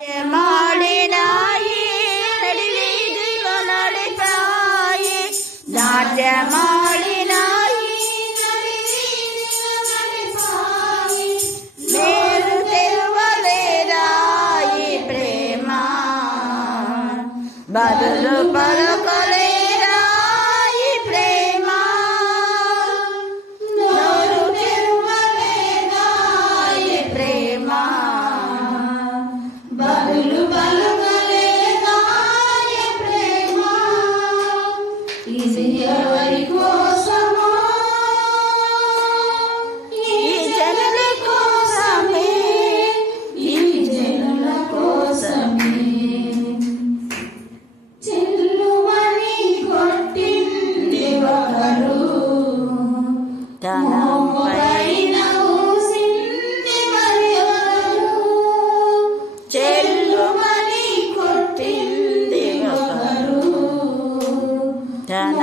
నాట్యమాడినాయి నడివీధిలో నడిపాయి నాట్యమాడినాయి నేను తెరవలేరాయి ప్రేమ బదులు పలకలేరాయి ప్రేమ నోరు తెరవలేరాయి ప్రేమ బదులు పలకలేదాయ ప్రేమ ఇది ఎవరి కోసమో ఈ జనుల కోసమే ఈ జనుల కోసమే చెల్లుమని కొట్టింది ఒకరు తన పైన ఊసింది మరి చెల్లుమని కొట్టింది ఒకరు తన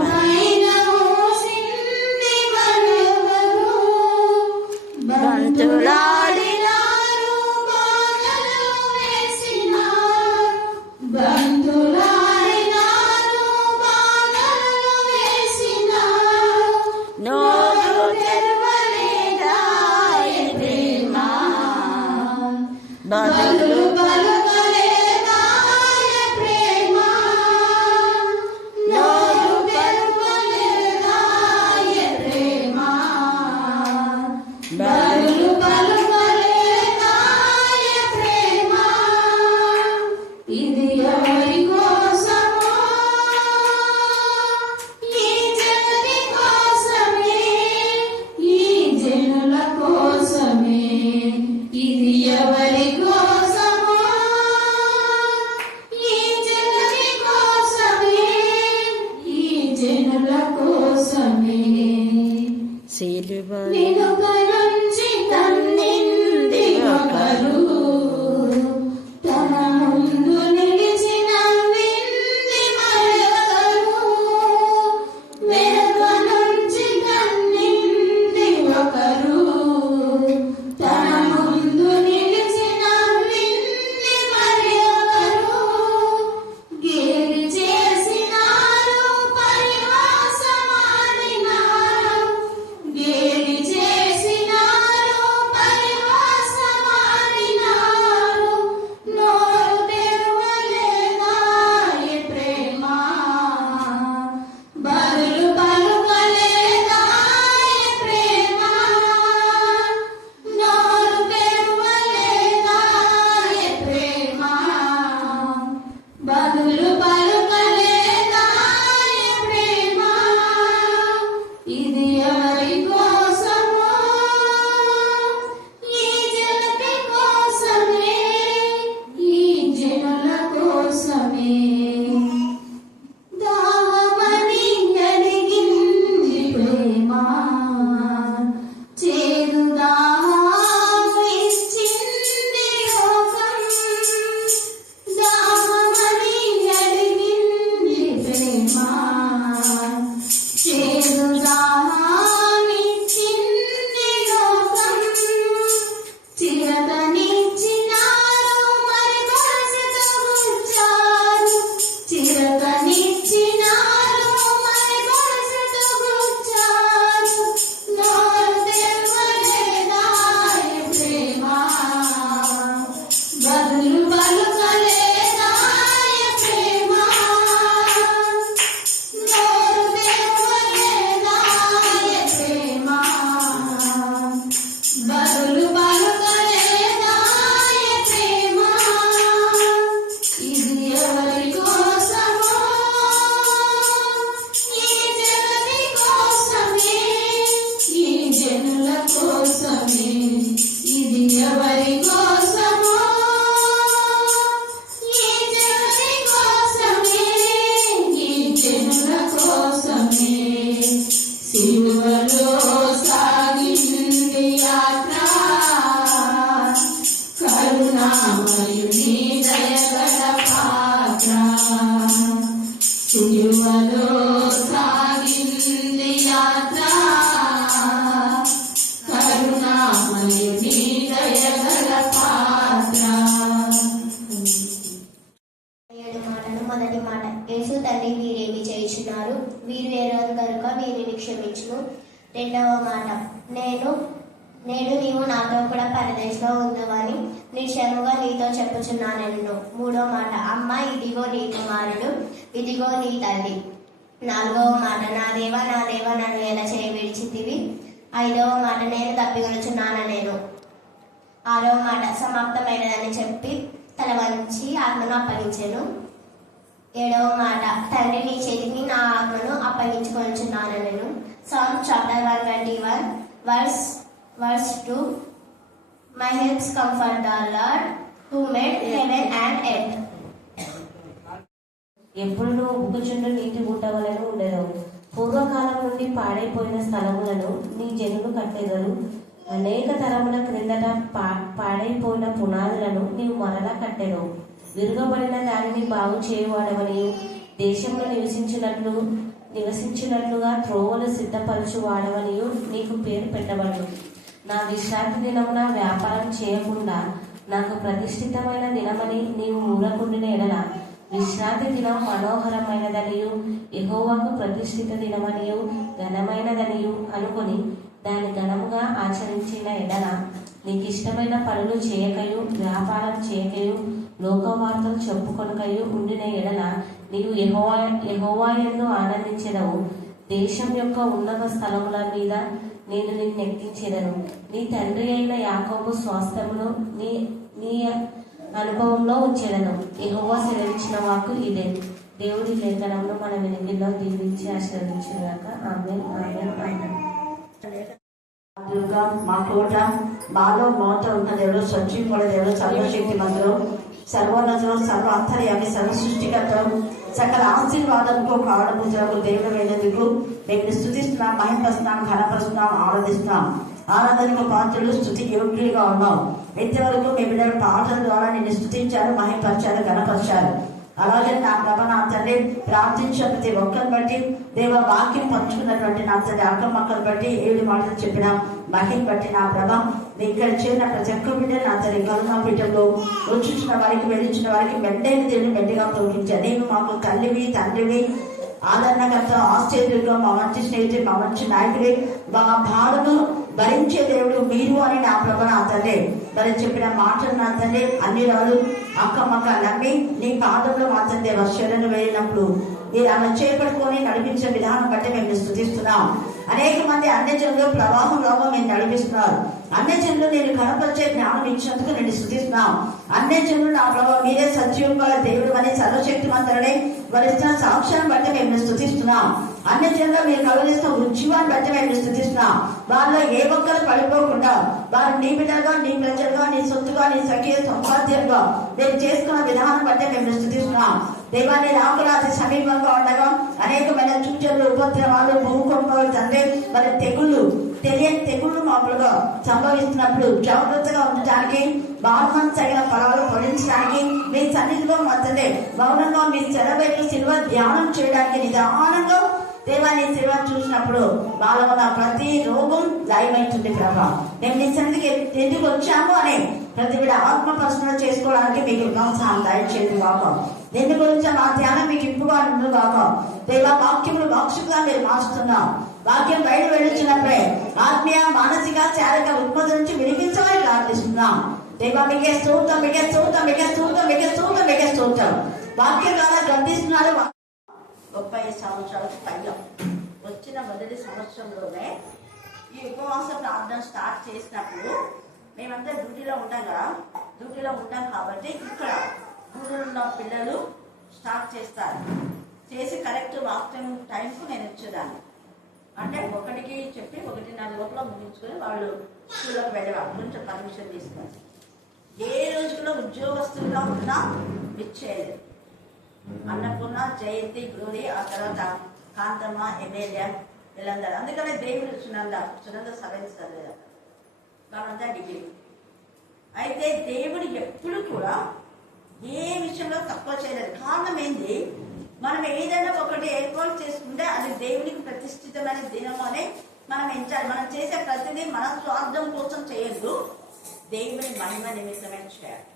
పైన ఊసింది మరి ఒకరు బంతులాడినారు బాణలు వేసినారు బంతులాడినారు బాణలు వేసినారు నోరు తెరవలేదాయి ప్రేమ బదులు పలకలేదాయ ప్రేమ నోరు పలకలేదాయ ప్రేమ బదులు పలకలేదాయ ప్రేమ ఇది ఎవరి కోసమో ఈ జగతి కోసమే ఈ జనుల కోసమే ఇది ఎవరి కోసమో ఈ జగతి కోసమే ఈ జనుల కోసమే సిలువ వెనుక నుంచి తన్నింది ఒకరు తన ముందు నిలిచి నవ్వింది మరొకరు వెనుక నుంచి తన్నింది ఒకరు తన ముందు నిలిచి నవ్వింది మరొకరు గేలి చేసినారు పరిహాసమాడినారు గేలి చేసినారు పరిహాసమాడినారు నోరు తెరవలేదాయ ప్రేమ బదులు పలుకలేదాయ ప్రేమ నోరు తెరవలేదాయ ప్రేమ బదులు పలుకలేదాయ ప్రేమ ఇది ఎవరి కోసమో ఈ జగతి కోసమే ఈ జనుల కోసమే దాహమని అడిగింది ప్రేమ చేదు దాహము ఇచ్చింది లోకం దాహమని అడిగింది ప్రేమ చేదు దాహమిచ్చింది లోకం చిరకనిచ్చినారు మరి మనసుతో గుచ్చారు చిరకనిచ్చినారు మరి మనసుతో గుచ్చారు నోరు తెరవలేదాయ ప్రేమ బదులు పలుకలేదాయ ప్రేమ నోరు తెరవలేదాయ ప్రేమ బదులు పలుకలేదాయ ప్రేమ ఇది ఎవరి కోసమో ఈ జగతి కోసమే ఈ జనుల కోసమే ఇది ఎవరి కోసమో తండ్రి వీరేమి చేయుచున్నారు, వీరు ఎరుగరు కనుక వీరిని క్షమించుము. రెండవ మాట, నేడు నీవు నాతో కూడా పరదేశంలో ఉందవని నిశ్చయముగా నీతో చెప్పుచున్నానెను. మూడవ మాట, అమ్మ ఇదిగో నీ కుమారుడు, ఇదిగో నీ తల్లి. నాలుగవ మాట, నా దేవా నన్ను ఎలా చేయ విడిచితివి. ఐదవ మాట, నేను తప్పికొనుచున్నానెను. ఆరవ మాట, సమాప్తమైనదని చెప్పి తల వంచి ఆత్మను అప్పగించెను. ఏడవ మాట, తండ్రి నీ చేతికి నా ఆత్మను అప్పగించుకొనుచున్నానెను. Psalm chapter 121 verse 2. My helps come from the Lord who made heaven and earth. ఎప్పుడు ఉగ్గుచుండు నీటి గుట్ట వలె ఉండెను. పూర్వకాలం నుండి పాడైపోయిన స్థలములను నీ జనులు కట్టెదరు. అనేక తరముల క్రిందట పాడైపోయిన పునాదులను నీవు మరలా కట్టెను. విరుగబడిన దానిని బాగు చేయువాడవని దేశంలో నివసించినట్లుగా త్రోవలు సిద్ధపరచు వాడవనియు నీకు పేరు పెట్టబడు. నా విశ్రాంతి దినమున వ్యాపారం చేయకుండా నాకు ప్రతిష్ఠితమైన దినమని నీవు ఊరకుండిన ఎడల, విశ్రాంతి దినం మనోహరమైనదనియు యెహోవాకు ప్రతిష్ఠిత దినమనియు ఘనమైనదనియు అనుకొని దాని ఘనముగా ఆచరించిన ఎడల, నీకు ఇష్టమైన పనులు చేయకయు వ్యాపారం చేయకయు లోకవార్తలు చెప్పుకొనకయు ఉండిన ఎడల నీవు యెహోవాయందు ఆనందించెదవు. దేశం యొక్క ఉన్నత స్థలముల మీద నేను నిన్నెక్కించెదను. నీ తండ్రి అయిన యాకోబు స్వాస్థ్యమును నీ అనుభవంలో ఉంచెదను. యెహోవా సెలవిచ్చిన వాక్కు ఇదే. దేవుడి లేఖనమును మన వెనుకల్లో దీవించి ఆశీర్వదించుగాక. ఆమేన్, ఆమేన్, ఆమేన్. దుర్గా మా కోట, మాలో మోత ఉన్న దేవుడు, సజీవుల దేవుడు, సర్వశక్తి మంత్రులు, సర్వోన్నతులు, సర్వ అంతర్యామి, సర్వ సృష్టికర్తలు, సకల ఆశీర్వాదంతో కావడము దేవుడు అయినందుకు మేము స్తుతిస్తున్నాం, మహిమపరుస్తున్నాం, ఘనపరుస్తున్నాం, ఆరాధిస్తున్నాం. ఆరాధనకు పాత్రలు, స్తుతి యోగ్యులుగా ఉన్నాం. ఇంతవరకు మీ బిడ్డల పాటల ద్వారా నిన్ను స్తుతించారు, మహిమపరిచారు, ఘనపరిచారు. అలాగే నా ప్రభ, నా తండ్రి ప్రార్థించిన ప్రతి ఒక్కరిని బట్టి, దేవ వాక్యం పంచుకున్నటువంటి నా తండ్రి అక్కమ్మక్కలు బట్టి, 7 మాటలు చెప్పిన మహిళ బట్టి నా ప్రభ, ఇక్కడ చేరిన ప్రతి ఒక్క బిడ్డ నా తండ్రి కరుణా పీఠంలో వచ్చుచున్న వారికి, వెళ్ళించిన వారికి మెండైన దేవుని మెండుగా తోగించారు. నేను మాకు తల్లివి, తండ్రివి, ఆదరణకర్త, ఆశ్చర్యులుగా, మా మంచి స్నేహితుడు, మా మంచి నాయకుడి, మా భారను భరించే దేవుడు మీరు అని నా ప్రభ, నా తండ్రి మరి చెప్పిన మాటలు నా తండ్రి అన్ని రాళ్ళు అక్కమ్మక్క నమ్మి నీ పాదంలో మా తండ్రి వర్షాలను వేయినప్పుడు మీరు అలా చేపట్టుకొని నడిపించే విధానం బట్టి మేము స్తుతిస్తున్నాం. అనేక మంది అన్యజనులు ప్రవాహంలో మేము నడిపిస్తున్నారు. అన్యజనులు నేను కనపరిచే జ్ఞానం ఇచ్చినందుకు నేను స్తుతిస్తున్నాం. అన్యజనులు నా ప్రభావం మీరే సత్యంగా దేవుడు అని సర్వశక్తి మంత్రులని వరిస్తున్న సాక్ష్యాన్ని బట్టి మేము స్తుతిస్తున్నాం. అన్యజనులు మీరు కలుగజేస్తున్న ఉద్యమాన్ని బట్టి మేము స్తుతిస్తున్నాం. వారిలో ఏ ఒక్కరు పడిపోకుండా వారు నీ బిడ్డలుగా, నీ ప్రజలుగా, నీ సొత్తుగా, నీ సఖీ సంపాద్యంగా నేను చేసుకున్న విధానం బట్టి మేము స్తుతిస్తున్నాం. దేవాన్ని రాకులు అతి సమీపంగా ఉండగా అనేకమైన సూచనలు, ఉపద్రవాలు, భూకంపాలు తండ్రి మరి తెలియని తెగుళ్ళు మామూలుగా సంభవిస్తున్నప్పుడు జాగ్రత్తగా ఉండటానికి, బాహ్యం తగిన ఫలాలు ఫలించడానికి మీ సన్నిధిలో మాత్రమే మౌనంగా మీ సెలబెట్టి శిల్వ ధ్యానం చేయడానికి నిదానంగా దేవాన్ని సేవ చూసినప్పుడు వాళ్ళ ఉన్న ప్రతి రోగం గాయమైతుంది. ప్రభా, మేము నీ సన్నిధికి ఎందుకు వచ్చాము అని ప్రతి విడ ఆత్మ పరిశీలన చేసుకోవడానికి మీకు ప్రోత్సాహం దయచేది కాక. ఎందుకు వచ్చాము ఆ ధ్యానం మీకు ఇప్పుగా ఉండు కాక. దేవా, వాక్యములు వాక్షుగా మీరు మార్చుతున్నాం. వాక్యం బయట వెళ్ళొచ్చినప్పుడే ఆత్మీయ, మానసిక, శారీరక ఉత్పత్తి నుంచి వినిపించమని ప్రార్థిస్తున్నాం. దేవా, మీకే స్తోత్రం, మీకే స్తోత్రం, మీకే స్తోత్రం, మీకే స్తోత్రం, మీకే స్తోత్రం. వాక్యం ద్వారా గర్దిస్తున్నారు. 30 సంవత్సరాలకు పైగా వచ్చిన మొదటి సంవత్సరంలోనే ఈ ఉపవాస ప్రార్థన స్టార్ట్ చేసినప్పుడు మేమంతా డ్యూటీలో ఉంటాం కాబట్టి ఇక్కడ ఊళ్ళో ఉన్న పిల్లలు స్టార్ట్ చేస్తారు. చేసి కరెక్ట్ వాక్యం టైంకు నేను వచ్చేదాన్ని. అంటే 1కి చెప్పి 1:30 లోపల ముగించుకొని వాళ్ళు స్కూల్లోకి వెళ్ళేవాళ్ళు. కొంచెం పర్మిషన్ తీసుకొని ఏ రోజులో ఉద్యోగస్తులుగా ఉన్నా ఇచ్చేయలేదు. అన్నపూర్ణ, జయంతి, గ్లోరీ, ఆ తర్వాత కాంతమ్మ, ఎమ్మెల్యే వీళ్ళందరూ. అందుకనే దేవుడు సునంద 7th చదివేది, వాళ్ళంతా డిగ్రీ. అయితే దేవుడు ఎప్పుడు కూడా ఏ విషయంలో తక్కువ చేయలేదు. కారణం ఏంటి? మనం ఏదైనా ఒకటి ఏర్పాటు చేసుకుంటే అది దేవునికి ప్రతిష్ఠితమైన దినం అని మనం ఎంచాలి. మనం చేసే ప్రతిదీ మన స్వార్థం కోసం చేయొద్దు, దేవుని మహిమ నిమిత్తమే చేయాలి.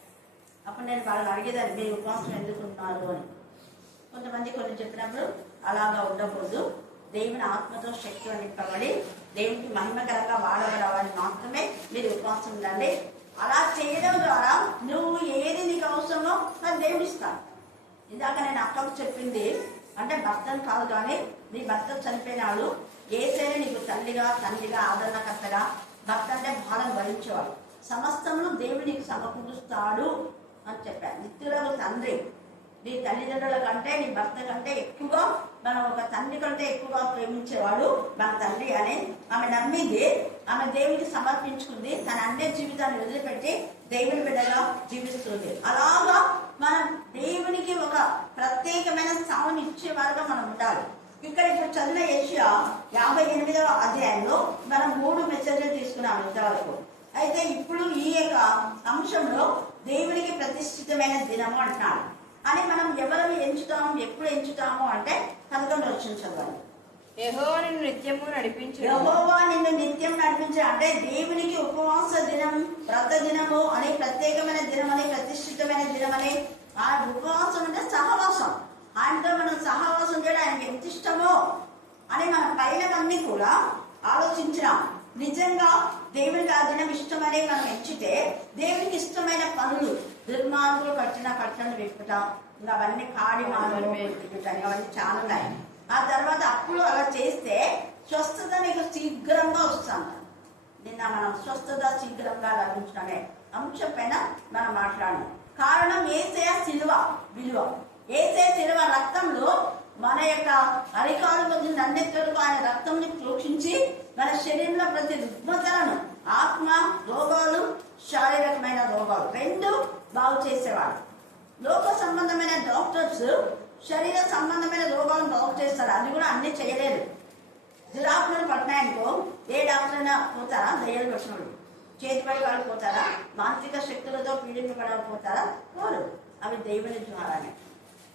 అప్పుడు నేను వాళ్ళని అడిగేదాన్ని, మీరు ఉపవాసం ఎందుకుంటున్నారు అని. కొంతమంది కొన్ని చెప్పినప్పుడు అలాగా ఉండకూడదు. దేవుని ఆత్మతో శక్తితో నింపబడి దేవునికి మహిమకరంగా వాడబడాలని మాత్రమే మీరు ఉపవాసం ఉండండి. అలా చేయడం ద్వారా నువ్వు ఏది నీకు అవసరమో నాకు దేవుడు ఇస్తాను. ఇందాక నేను అక్కకు చెప్పింది అంటే భర్తను కాదు, కానీ నీ భర్త చనిపోయినాడు, ఏసైనా నీకు తల్లిగా తండ్రిగా ఆదరణకర్తగా, భర్త అంటే భారం భరించేవాడు, సమస్తమును దేవుడు నీకు సమకూరుస్తాడు అని చెప్పాను. నిత్యులకు తండ్రి నీ తల్లిదండ్రుల కంటే నీ భర్త కంటే ఎక్కువగా మనం ఒక తండ్రి కంటే ఎక్కువగా ప్రేమించేవాడు మన తండ్రి అని ఆమె నమ్మింది. ఆమె దేవునికి సమర్పించుకుంది. తన అన్య జీవితాన్ని వదిలిపెట్టి దేవుని బిడ్డగా జీవిస్తుంది. అలాగా మనం దేవునికి ఒక ప్రత్యేకమైన స్థానం ఇచ్చేవారుగా మనం ఉండాలి. ఇక్కడ ఇప్పుడు చదివిన యెషయా 58వ అధ్యాయంలో మనం 3 మెసేజ్లు తీసుకున్నాం ఇంతవరకు. అయితే ఇప్పుడు ఈ యొక్క అంశంలో దేవునికి ప్రతిష్ఠితమైన దినము అంటున్నాడు. అని మనం ఎవరిని ఎంచుతాము, ఎప్పుడు ఎంచుతాము అంటే 11వ వచనం చదవాలి. యెహోవా నిన్ను నిత్యము నడిపించు. యెహోవా నిన్ను నిత్యం నడిపించు అంటే దేవునికి ఉపవాస దినం, వ్రత దినము అని ప్రత్యేకమైన దినం అని ప్రతిష్ఠితమైన దినం అని. ఆ ఉపవాసం అంటే సహవాసం, ఆయనతో మనం సహవాసం చేయడం ఆయనకి ఎంత ఇష్టమో అని మనం పైనవన్నీ కూడా ఆలోచించినాం. నిజంగా దేవునికి ఆ దినం ఇష్టమని మనం ఎంచితే దేవునికి ఇష్టమైన పనులు, దుర్మార్గులు కట్టిన కట్టలను విప్పుట, ఇంకా అవన్నీ కాడి మానవులు అవన్నీ చాలా ఉన్నాయి. ఆ తర్వాత అప్పుడు అలా చేస్తే స్వస్థత నీకు శీఘ్రంగా వస్తుంది. నిన్న మనం స్వస్థత శీఘ్రంగా లభించడమే అంశం పైన మనం మాట్లాడాలి. కారణం యేసయ్య శిలువ విలువ. యేసయ్య శిలువ రక్తంలో మన యొక్క అరికాలు మధ్య నన్నెత్తరకు ఆయన రక్తంని ప్రోక్షించి మన శరీరంలో ప్రతి రుగ్మతలను, ఆత్మ రోగాలు, శారీరకమైన రోగాలు రెండు బాగు చేసేవాడు. లోక సంబంధమైన డాక్టర్స్ శరీర సంబంధమైన రోగాలను బాగు చేస్తారు. అది కూడా అన్ని చేయలేదు. దురాత్మలు పట్టినాయనుకో ఏ డాక్టర్ అయినా పోతారా? దయ్యాలు పట్టినోడు చేతిపడి వాళ్ళు పోతారా? మానసిక శక్తులతో పీడింపబడకపోతారా? పోరు. అవి దేవుని ద్వారానే.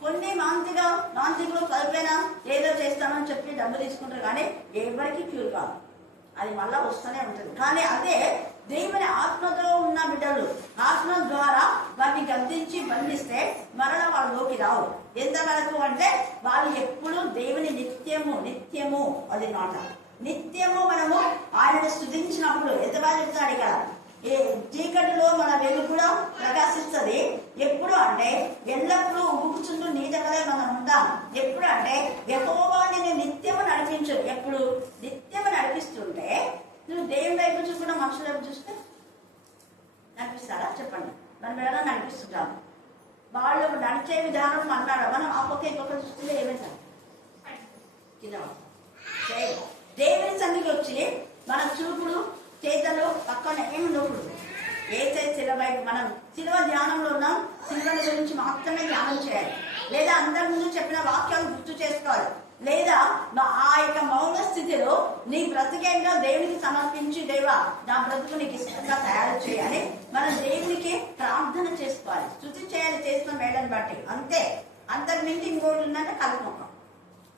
కొన్ని మానసికులు కలిపైనా ఏదో చేస్తామని చెప్పి డబ్బు తీసుకుంటారు, కానీ ఎవరికి క్యూర్ కాదు. అది మళ్ళా వస్తూనే ఉంటుంది. కానీ అదే దేవుని ఆత్మతో ఉన్న బిడ్డలు ఆత్మ ద్వారా వాటిని గద్దించి బంధిస్తే మరలా వాళ్ళలోకి రావు. ఎంతవరకు అంటే వాళ్ళు ఎప్పుడు దేవుని నిత్యము అది మాట నిత్యము మనము ఆయనను స్తుతించినప్పుడు ఎంత బాగా చెప్తాడు ఇక్కడ. ఏ చీకటిలో మన వెలుగు కూడా ప్రకాశిస్తుంది. ఎప్పుడు అంటే ఎల్లప్పుడూ ఉగుచుంటూ నీ దగ్గరే మనం ఉంటాం. ఎప్పుడు అంటే యెహోవా నిన్ను నిత్యము నడిపించు. ఎప్పుడు నిత్యము నడిపిస్తుంటే నువ్వు దేవుని వైపు చూసుకున్న మనుషుల వైపు చూస్తే నడిపిస్తారా? చెప్పండి. మనం ఎలా నడిపిస్తుంటాం? వాళ్ళు నడిచే విధానం అన్నాడు. మనం ఆ పక్క ఇంకొక చూస్తుంటే ఏమైంది కింద దేవుని సన్నిధికి వచ్చి మన చూపుడు చేతలు పక్కన ఏమి ఉండకూడదు. ఏసై శిలువ వైపు మనం శిలువ ధ్యానంలో ఉన్నాం. శిలువల గురించి మాత్రమే ధ్యానం చేయాలి. లేదా అందరి ముందు చెప్పిన వాక్యాలు గుర్తు చేసుకోవాలి. లేదా ఆ యొక్క మౌన స్థితిలో నీ బ్రతికేంగా దేవునికి సమర్పించి, దేవా నా బ్రతుకు నీకు ఇష్టంగా తయారు చేయాలి. మనం దేవునికి ప్రార్థన చేసుకోవాలి, స్తుతి చేయాలి చేస్తున్న వేళని బట్టి. అంతే. అంతకు మించి ఇంకోటి ఉందంటే కలుపుమొక్కం.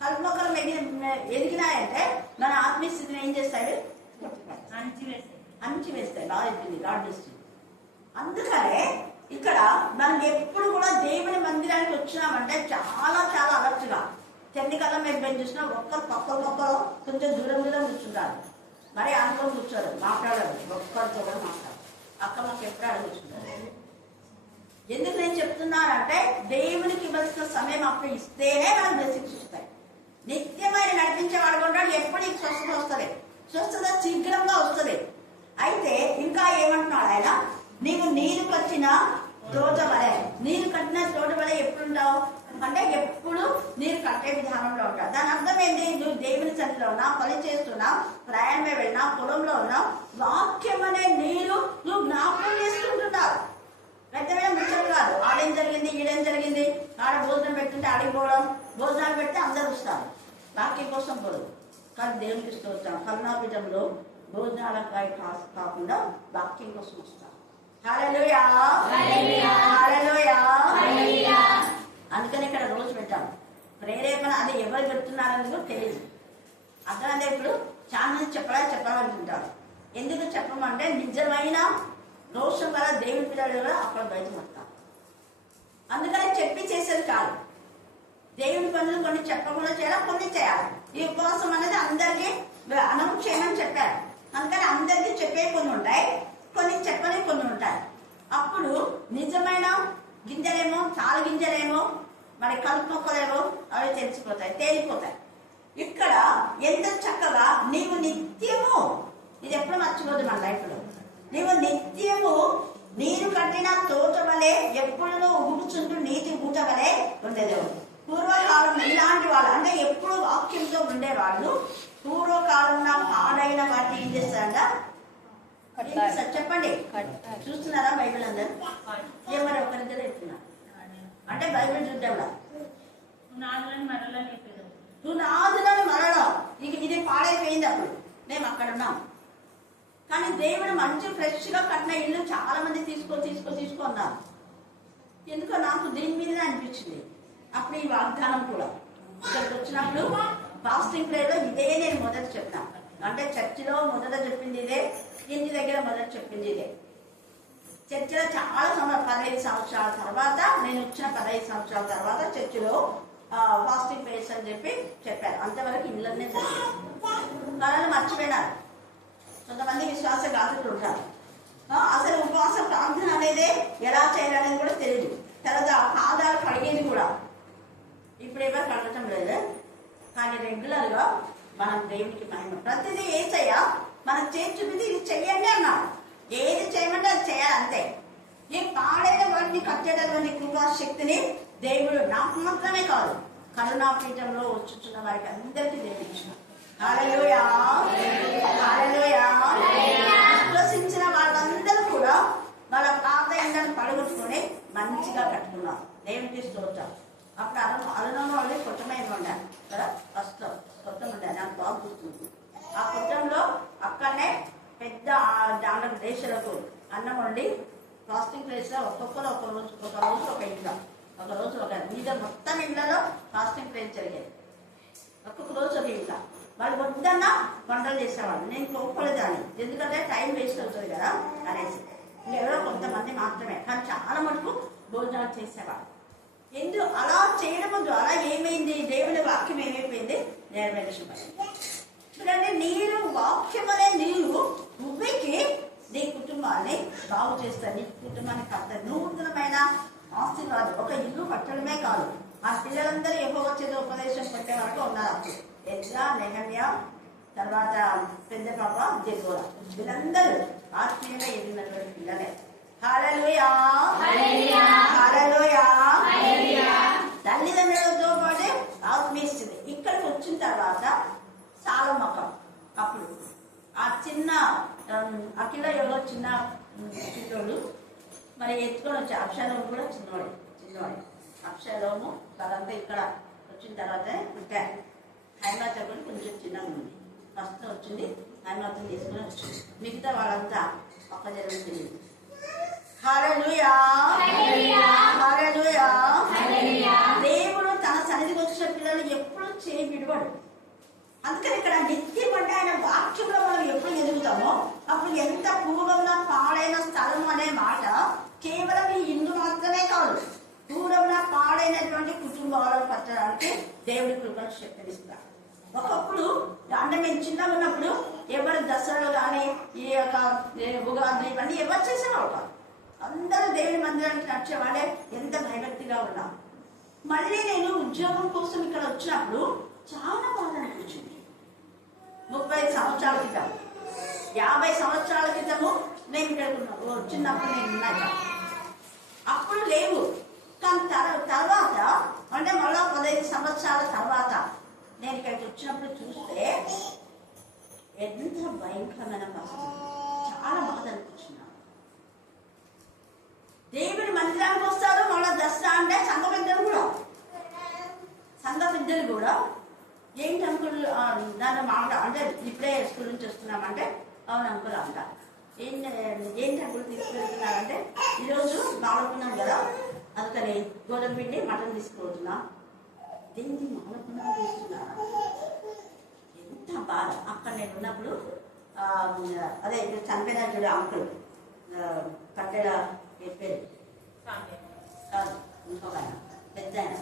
కలుపుమొక్కలు ఎదిగినాయంటే మన ఆత్మీయ స్థితిని ఏం చేస్తాడు? అణిచివేస్తాయి. బాగా చెప్పింది గాడ్ బ్లెస్. అందుకనే ఇక్కడ మనం ఎప్పుడు కూడా దేవుని మందిరానికి వచ్చినామంటే చాలా చాలా అలర్ట్గా చెన్నికల్లా మేము మేము చూసినా ఒక్కరు పక్కలో కొంచెం దూరం కూర్చుంటారు. మరి అనుకోని కూర్చోరు, మాట్లాడరు, ఒక్కరితో కూడా మాట్లాడరు. అక్క మాకు ఎప్పుడు అడుగుతుంటారు. ఎందుకు నేను చెప్తున్నానంటే దేవునికి ఇవ్వాల్సిన సమయం అప్పుడు ఇస్తేనే మనం బ్లెస్సింగ్స్ ఇస్తాయి. నిత్యమైన నడిపించే వాడు ఉంటాడు. ఎప్పుడు నీకు స్వస్థత వస్తుంది, స్వస్థత శీఘ్రంగా వస్తుంది. అయితే ఇంకా ఏమంటున్నాడు ఆయన? నీవు నీరు కట్టిన తోట వలె. నీరు కట్టిన తోట వలె ఎప్పుడుంటావు అంటే ఎప్పుడు నీరు కట్టే విధానంలో ఉంటావు. దాని అర్థం ఏంటి? నువ్వు దేవుని సన్నిధిలో ఉన్నావు, పని చేస్తున్నావు, ప్రయాణమే వెళ్ళినా, పొలంలో ఉన్నావు, వాక్యం అనే నీరు నువ్వు జ్ఞాపకం చేసుకుంటున్నావు. పెద్దమైన ముచ్చట కాదు. ఆడేం జరిగింది, ఈడేం జరిగింది, ఆడ భోజనం పెట్టుంటే ఆడిపోవడం, భోజనాలు పెడితే అందరు వస్తారు, వాక్యం కోసం పోదు. కానీ దేవునికి స్తోత్రం, కరుణాపీఠంలో భోజనాలపై కాకుండా వాక్యం కోసం వస్తారు. హల్లెలూయా, హల్లెలూయా. అందుకని ఇక్కడ రోజు పెట్టాము ప్రేరేపణ. అది ఎవరు చెప్తున్నారని కూడా తెలియదు. అర్థమైందే. ఇప్పుడు చాలా మంది చెప్పాలనుకుంటారు. ఎందుకు చెప్పమంటే నిజమైన రోషం వల్ల దేవుని పిల్లలు కూడా అక్కడ బయట పడతారు. అందుకని చెప్పి చేసేది కాదు. దేవుని పనులు కొన్ని చెప్పకుండా చేయాలి, కొన్ని చేయాలి. ఈ ఉపవాసం అనేది అందరికీ అనౌన్స్ చేయమని చెప్పారు. అందుకని అందరికీ చెప్పే కొన్ని ఉంటాయి, కొన్ని చెప్పని కొన్ని ఉంటాయి. అప్పుడు నిజమైన గింజలేమో, తాళ గింజలేమో, మరి కలుపు మొక్కలేమో అవి తెలిసిపోతాయి, తేలిపోతాయి. ఇక్కడ ఎంత చక్కగా నీవు నిత్యము, ఇది ఎప్పుడు మర్చిపోదు మన లైఫ్లో, నీవు నిత్యము నీరు కట్టిన తోట వలె ఎప్పుడు ఊడుచుంటూ నీటి ఊట వలె ఉండేది. పూర్వకాలం ఇలాంటి వాళ్ళు అంటే ఎప్పుడు వాక్యంతో ఉండేవాళ్ళు పూర్వకాలంలో పాడైన వాటిని ఏం చేస్తారంట? చెప్పండి, చూస్తున్నారా బైబిల్ అందరు? ఏమన్నా ఒకరిద్దరు చెప్తున్నా అంటే బైబిల్ చూద్దాం. పునాదులను మరడం, ఇది పాడైపోయింది. అప్పుడు మేము అక్కడ ఉన్నాం. కానీ దేవుడు మంచి ఫ్రెష్ గా కట్టిన ఇల్లు చాలా మంది తీసుకున్నారు. ఎందుకో నాకు దీని మీదనే అనిపించింది. అప్పుడు ఈ వాగ్దానం కూడా ఇక్కడికి వచ్చినప్పుడు ఫాస్టింగ్ ప్రేయర్ లో ఇదే నేను మొదట చెప్తాను. అంటే చర్చిలో మొదట చెప్పింది ఇదే, ఇంటి దగ్గర మొదట చెప్పింది ఇదే. చర్చిలో చాలా 15 సంవత్సరాల తర్వాత, నేను వచ్చిన 15 సంవత్సరాల తర్వాత చర్చిలో ఫాస్టింగ్ ప్రేయర్స్ అని చెప్పారు. అంతవరకు ఇళ్ళనే కళలు మర్చిపోయినారు. కొంతమంది విశ్వాసఘాతులు ఉంటారు. అసలు ఉపవాస ప్రార్థన అనేది ఎలా చేయాలనేది కూడా తెలియదు. తర్వాత పాదాలు కడిగేది కూడా ఇప్పుడు ఎవరు కడగటం లేదు. కానీ రెగ్యులర్ గా మనం దేవునికి మహిమ ప్రతిదీ ఏసయ్యా మనకు చేసి చూపించి ఇది చెయ్యండి అన్నాడు. ఏది చేయమంటే అది చేయాలి, అంతే. ఈ పాడైన వాటిని కట్టేటటువంటి కృపా శక్తిని దేవుడు నాకు మాత్రమే కాదు, కరుణాపీఠంలో వచ్చుచున్న వారికి అందరికీ దేవుడు ఇచ్చిన. హల్లెలూయా, హల్లెలూయా. విశ్వసించిన వాళ్ళందరూ కూడా వాళ్ళ పాత ఇండ్లను పడగొట్టుకుని మంచిగా కట్టుకున్నారు. దేవునికి స్తోత్రం. అప్పుడు అరుణంలో వాళ్ళు కొట్టమైన ఉండాలి కదా, ఫస్ట్ కొట్టం ఉండాలి. నాకు బాగా గుర్తుంది. ఆ కొట్టంలో అక్కడనే పెద్ద దేశాలకు అన్నం వండి ఫాస్టింగ్ ప్లేస్ లో ఒక్కొక్కరు ఒక రోజు ఒక మీద మొత్తం ఇళ్లలో ఫాస్టింగ్ ప్లేస్ జరిగేది. ఒక్కొక్క రోజు ఒక ఇంట్లో వాళ్ళు వద్దన్నా వంటలు చేసేవాళ్ళు. నేను కోప్పలేదాన్ని, ఎందుకంటే టైం వేస్ట్ అవుతుంది కదా అనేసి. ఎవరో కొంతమంది మాత్రమే, కానీ చాలా మటుకు భోజనాలు చేసేవాళ్ళు. ఎందుకు అలా చేయడం ద్వారా ఏమైంది? దేవుని వాక్యం ఏమైపోయింది? నెరవేర్చబడింది. ఎందుకంటే నీరు వాక్యం అనే నీరు ఉబ్బికి నీ కుటుంబాన్ని బాగు చేస్తారు, నీ కుటుంబాన్ని కడతారు. నూతనమైన ఆశీర్వాదం. ఒక ఇల్లు కట్టడమే కాదు, ఆ పిల్లలందరూ యెహోవా చేత ఉపదేశం పెట్టే వరకు ఉన్నారు. అప్పుడు ఎజ్రా, నెహమ్యా, తర్వాత పెద్ద పాప దెబోరా, వీళ్ళందరూ ఆత్మీయంగా ఎదిగినటువంటి పిల్లలే. హల్లెలూయా, హల్లెలూయా. తల్లిదండ్రులతో పాటు ఆత్మీయస్తుంది. ఇక్కడికి వచ్చిన తర్వాత సాలమకం, అప్పుడు ఆ చిన్న అఖిల ఎవరో చిన్నోడు మరి ఎత్తుకొని వచ్చి అక్షలోము కూడా చిన్నవాడు. అక్షలోము వాళ్ళంతా ఇక్కడ వచ్చిన తర్వాత పుట్టారు. హైమాత కూడా కొంచెం చిన్నగా ఉంది. ఫస్ట్ వచ్చింది హైమాతం తీసుకుని వచ్చింది. మిగతా వాళ్ళంతా ఒక్క జనం తెలియదు. హల్లెలూయా, హల్లెలూయా. దేవుడు తన సన్నిధికి వచ్చిన పిల్లలు ఎప్పుడు చేయి విడవడు. అందుకని ఇక్కడ నిత్యం అంటే ఆయన వాక్యంలో మనం ఎప్పుడు ఎదుగుతామో అప్పుడు ఎంత పూర్వంలో పాడైన స్థలం అనే మాట కేవలం ఈ ఇల్లు మాత్రమే కాదు, పూర్వంలో పాడైనటువంటి కుటుంబాలను పట్టడానికి దేవుడి కృపను శక్తినిస్తారు. ఒకప్పుడు అంటే మేము చిన్నగా ఉన్నప్పుడు ఎవరు దసరాలు కానీ ఈ యొక్క ఉగాది ఇవన్నీ ఎవరు చేసేవాళ్ళు కాదు. అందరూ దేవుడి మందిరానికి నడిచేవాడే. ఎంత భయభక్తిగా ఉన్నాం. మళ్ళీ నేను ఉద్యోగం కోసం ఇక్కడ వచ్చినప్పుడు చాలా బాధ అనిపించింది. 30 సంవత్సరాల క్రితం, 50 సంవత్సరాల క్రితము నేను ఇక్కడ వచ్చినప్పుడు నేను ఉన్నాక అప్పుడు లేవు. కానీ తర్వాత అంటే మళ్ళా 15 సంవత్సరాల తర్వాత నేను ఇక్కడికి వచ్చినప్పుడు చూస్తే ఎంత భయంకరమైన పరిస్థితి, చాలా బాధ అనిపించింది. దేవుడి మందిరానికి వస్తారు, మళ్ళీ దసరా అంటే సంఘ పెద్దలు కూడా ఏంటి అంకుల్ దాని మాట అంటే ఇప్పుడే స్కూల్ నుంచి వస్తున్నామంటే అవును అంకుల్ అంట. ఏంటి అంకుల్ తీసుకెళ్తున్నారంటే ఈరోజు మాడుకున్నాం కదా, అందుకని గోధుమ పిండి మటన్ తీసుకుపోతున్నా. ఏంటి మాడుకున్నా తీసుకున్నారా? ఎంత బాధ. అక్కడ నేను ఉన్నప్పుడు అదే చనిపోయిన చూడు అంకుల్ కట్టెల చెప్పేది కాదు, ఇంకొక ఆయన పెద్ద ఆయన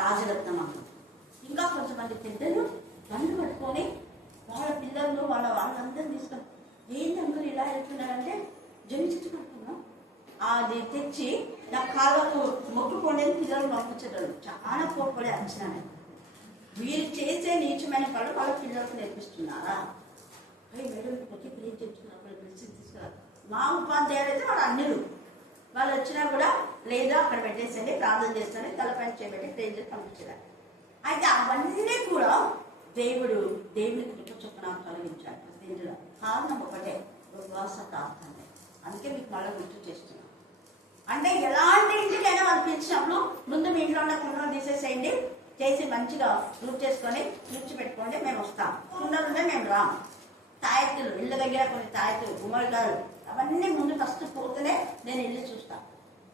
రాజరత్నం అంటాం. ఇంకా కొంతమంది పెద్దలు దండు పట్టుకొని వాళ్ళ పిల్లలు వాళ్ళందరినీ తీసుకొని ఏంటి అంకులు ఇలా వెళ్తున్నారంటే జమి చుట్టూ పడుతున్నాం అది తెచ్చి నా కాళ్ళకు మొక్కుకోండి పిల్లలు పంపించడం చాలా కోపడే అంచనా. వీరు చేసే నీచమైన పనులు వాళ్ళ పిల్లలకు నేర్పిస్తున్నారా? మేడం కొద్ది ఏం చెప్తున్నారు తీసుకురా. మా ఉపాధ్యాయులు అయితే వాళ్ళ అన్నిలు వాళ్ళు వచ్చినా కూడా లేదా అక్కడ పెట్టేసండి ప్రార్థన చేస్తాను తలపైన చేయబెట్టి ప్రేజ్ చేసి పంపించారు. అయితే అవన్నీ కూడా దేవుని కృప చొప్పున కలిగించాడు. ఇందులో కారణం ఒకటే, ఉపవాస ప్రార్థన. అందుకే మీకు మళ్ళీ గుర్తు చేస్తున్నాను. అంటే ఎలాంటి ఇంటికైనా వాళ్ళు పిలిచినప్పుడు ముందు మీ ఇంట్లో ఉన్న కుండలు తీసేసేయండి, చేసి మంచిగా గ్రూప్ చేసుకొని పెట్టుకోండి, మేము వస్తాం. కుండలుంటే మేము రాము. తాయెత్తులు ఇళ్ళ దగ్గర కొన్ని తాయెత్తులు గుమ్మడికాయలు అవన్నీ ముందు ఫస్ట్ పోతేనే నేను ఇల్లు చూస్తాను.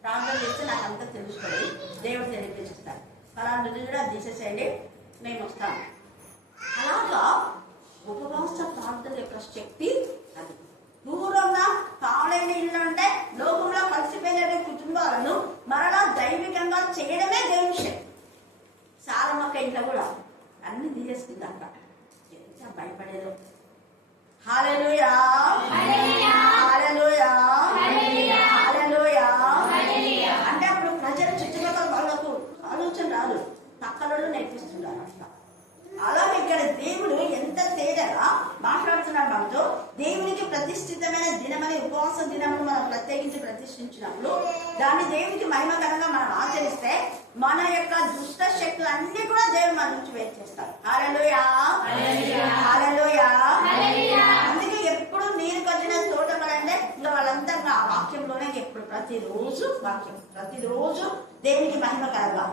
ప్రార్థన చేస్తే నాకు అంతా తెలుస్తుంది, దేవుడు తెలియజేస్తాడు. అలాంటిది కూడా తీసేసేయండి, మేము వస్తాము. అలాగా ఉపవాస ప్రార్థన యొక్క శక్తి అది. దూరంగా పాడైన ఇల్లు అంటే లోకంలో కలిసిపోయిన కుటుంబాలను మరలా దైవికంగా చేయడమే దేవుని శక్తి. సారమ్మక్క ఇంట్లో కూడా అన్ని తీసేసుకుంది అక్క. ఎంత భయపడేదో. హల్లెలూయా హల్లెలూయా హల్లెలూయా. అంటే అప్పుడు ప్రజల చుట్టుపక్కల వాళ్ళకు ఆలోచన రాదు, పక్కలలో నేర్పిస్తున్నారు అట్లా. అలాగే ఇక్కడ దేవుడు ఎంత తేడాగా మాట్లాడుతున్నాడు మనతో. దేవునికి ప్రతిష్ఠితమైన దినమని ఉపవాస దినమును మనం ప్రత్యేకించి ప్రతిష్ఠించినప్పుడు దాన్ని దేవునికి మహిమకరంగా మనం ఆచరిస్తే మన యొక్క దుష్ట శక్తులు అన్ని కూడా దేవుడు మన నుంచి వేరు చేస్తారు. హల్లెలూయా హల్లెలూయా. అందుకే ఎప్పుడు నీరు కొట్టిన తోట పడంటే ఇంకా వాళ్ళంతా ఆ వాక్యంలోనే ఎప్పుడు ప్రతిరోజు వాక్యం, ప్రతిరోజు దేవునికి మహిమకరంగా.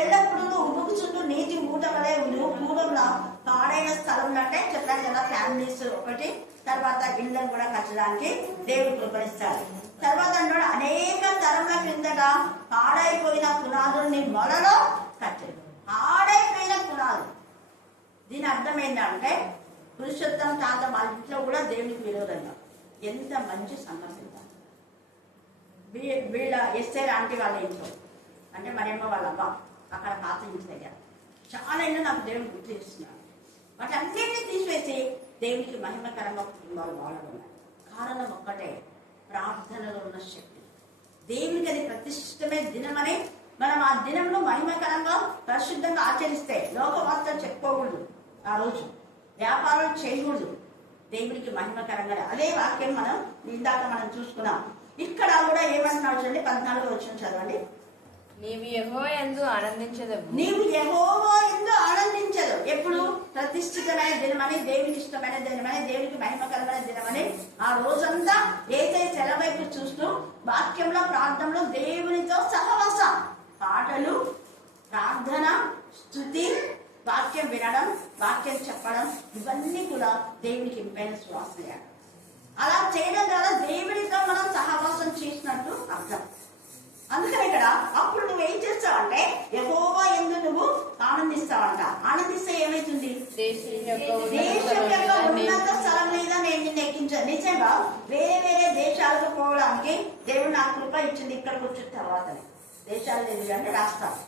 ఎల్లప్పుడూ ఉడుకు చుట్టూ నీటి మూట వలె కూడంలో పాడైన స్థలం అంటే చెప్పాను కదా, ఫ్యామిలీస్ ఒకటి, తర్వాత ఇళ్ళను కూడా కట్టడానికి దేవుడు కృపణిస్తాడు. తర్వాత అన్నాడు అనేక తరముల క్రిందట పాడైపోయిన పునాదుల్ని మొలలో కట్టాడు. పాడైపోయిన పునాదు, దీని అర్థం ఏంటంటే పురుషోత్తం తాత వాళ్ళ ఇంట్లో కూడా దేవునికి విరోధంగా. ఎంత మంచి సంగతి. వీళ్ళ ఎస్ఐ ఆంటీ వాళ్ళ ఇంట్లో అంటే మరేమో వాళ్ళ అబ్బా అక్కడ పాత ఇంటి దగ్గర చాలా ఇళ్ళు నాకు దేవుడు గుర్తు చేస్తున్నాడు. వాటి అన్నింటినీ తీసివేసి దేవునికి మహిమకరంగా కుటుంబాలు వాడడం కారణం ఒక్కటే, ప్రార్థనలో ఉన్న శక్తి. దేవునికి అది ప్రతిష్ఠితమైన దినమని మనం ఆ దినంలో మహిమకరంగా పరిశుద్ధంగా ఆచరిస్తే లోకవార్త చెప్పుకోకూడదు, ఆ రోజు వ్యాపారం చేయకూడదు, దేవునికి మహిమకరంగా. అదే వాక్యం మనం ఇందాక మనం చూసుకున్నాం. ఇక్కడ కూడా ఏమంటున్నాడు చూడండి, 14 వచ్చిన చదవండి. నీవు యెహోవా యందు ఆనందించదవు. నీవు యెహోవా యందు ఆనందించదు. ఎప్పుడు? ప్రతిష్ఠితమైన దినమని, దేవునికి ఇష్టమైన దినమని, దేవునికి మహిమకరమైన దినమని ఆ రోజంతా ఏదైతే సెలవైపు చూస్తూ వాక్యంలో ప్రార్థనలో దేవునితో సహవాసం, పాటలు, ప్రార్థన, స్తుతి, వాక్యం వినడం, వాక్యం చెప్పడం, ఇవన్నీ కూడా దేవునికి ఇంపైన సువాసన. అలా చేయడం ద్వారా దేవుడితో మనం సహవాసం చేసినట్టు అర్థం. అందుకని ఇక్కడ అప్పుడు నువ్వేం చేస్తావంటే యెహోవా యందు నువ్వు ఆనందిస్తావంట. ఆనందిస్తే ఏమైతుంది? దేశం యొక్క ఉన్నత స్థలం మీద నేను నిన్ను ఎక్కించాను. నిజంగా వేరే దేశాలకు పోవడానికి దేవుడు నాకు కృప ఇచ్చింది. ఇక్కడికి వచ్చిన తర్వాతనే దేశాలు లేదు అంటే రాష్ట్రాలు,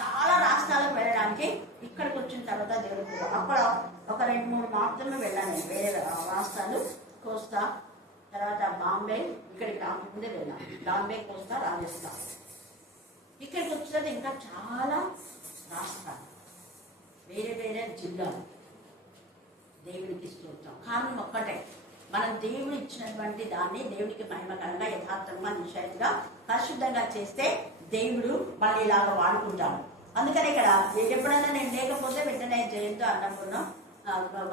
చాలా రాష్ట్రాలకు వెళ్ళడానికి ఇక్కడికి వచ్చిన తర్వాత దేవుడు కృప. అక్కడ ఒక 2-3 మాత్రమే వెళ్ళాను నేను. వేరే రాష్ట్రాలు, కోస్తా, తర్వాత బాంబే, ఇక్కడికి రాకముందే వెళ్ళాను. బాంబే, కోస్తా, రాజస్థాన్. ఇక్కడికి వచ్చినది ఇంకా చాలా రాష్ట్రాలు, వేరే జిల్లాలు. దేవునికి స్తోత్రం. కారణం ఒక్కటే, మనం దేవుడు ఇచ్చినటువంటి దాన్ని దేవునికి మహిమకరంగా, యథార్థంగా, నిశ్చయంగా, పరిశుద్ధంగా చేస్తే దేవుడు మళ్ళీ ఇలాగా వాడుకుంటాడు. అందుకని ఇక్కడ ఎప్పుడైనా నేను లేకపోతే వెంటనే జయంతో అన్నపూర్ణ